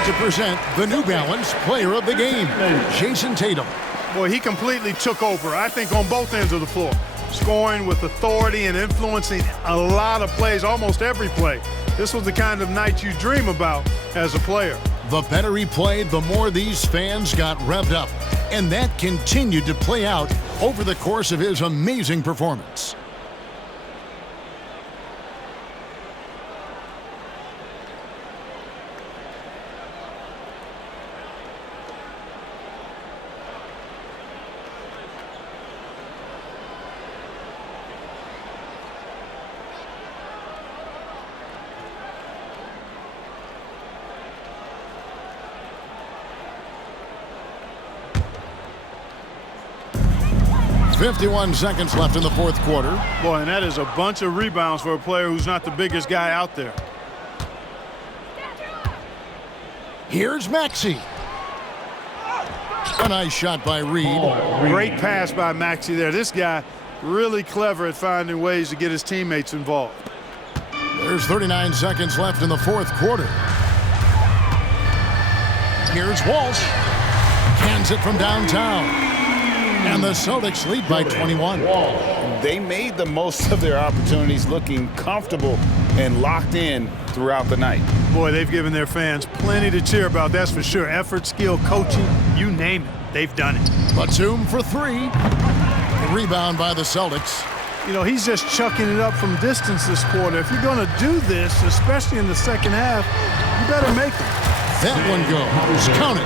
To present the New Balance Player of the Game, Jason Tatum. Boy, he completely took over, I think, on both ends of the floor. scoring with authority and influencing a lot of plays, almost every play. This was the kind of night you dream about as a player. The better he played, the more these fans got revved up. And that continued to play out over the course of his amazing performance. .51 seconds left in the fourth quarter. Boy, and that is a bunch of rebounds for a player who's not the biggest guy out there. Here's Maxey. A nice shot by Reed. Great pass by Maxey there. This guy really clever at finding ways to get his teammates involved. There's 39 seconds left in the fourth quarter. Here's Walsh. Cans it from downtown. And the Celtics lead by 21. They made the most of their opportunities, looking comfortable and locked in throughout the night. Boy, they've given their fans plenty to cheer about, that's for sure. Effort, skill, coaching, you name it, they've done it. Batum for three. A rebound by the Celtics. You know, he's just chucking it up from distance this quarter. If you're going to do this, especially in the second half, you better make it. That one goes. Count it.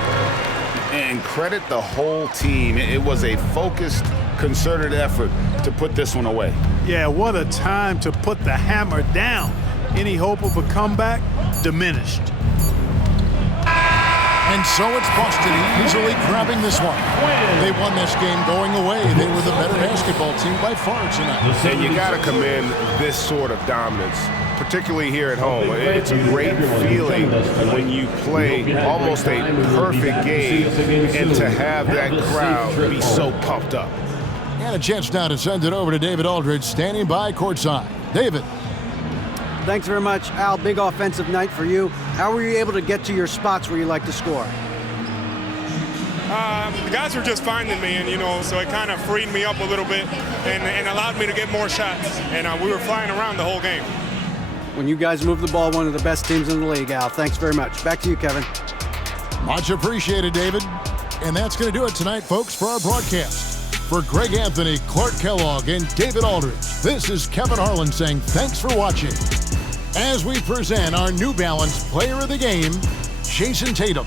And credit the whole team. It was a focused, concerted effort to put this one away. Yeah, what a time to put the hammer down. Any hope of a comeback diminished. And so it's Boston easily grabbing this one. They won this game going away. They were the better basketball team by far tonight. And you got to commend this sort of dominance, particularly here at home. It's a great feeling when you play almost a perfect game and to have that crowd be so pumped up. And a chance now to send it over to David Aldridge, standing by courtside. David. Thanks very much, Al. Big offensive night for you. How were you able to get to your spots where you like to score? The guys were just finding me, and so it kind of freed me up a little bit and allowed me to get more shots. And we were flying around the whole game. When you guys move the ball, one of the best teams in the league, Al. Thanks very much. Back to you, Kevin. Much appreciated, David. And that's going to do it tonight, folks, for our broadcast. For Greg Anthony, Clark Kellogg, and David Aldridge, this is Kevin Harlan saying thanks for watching. As we present our New Balance Player of the Game, Jason Tatum.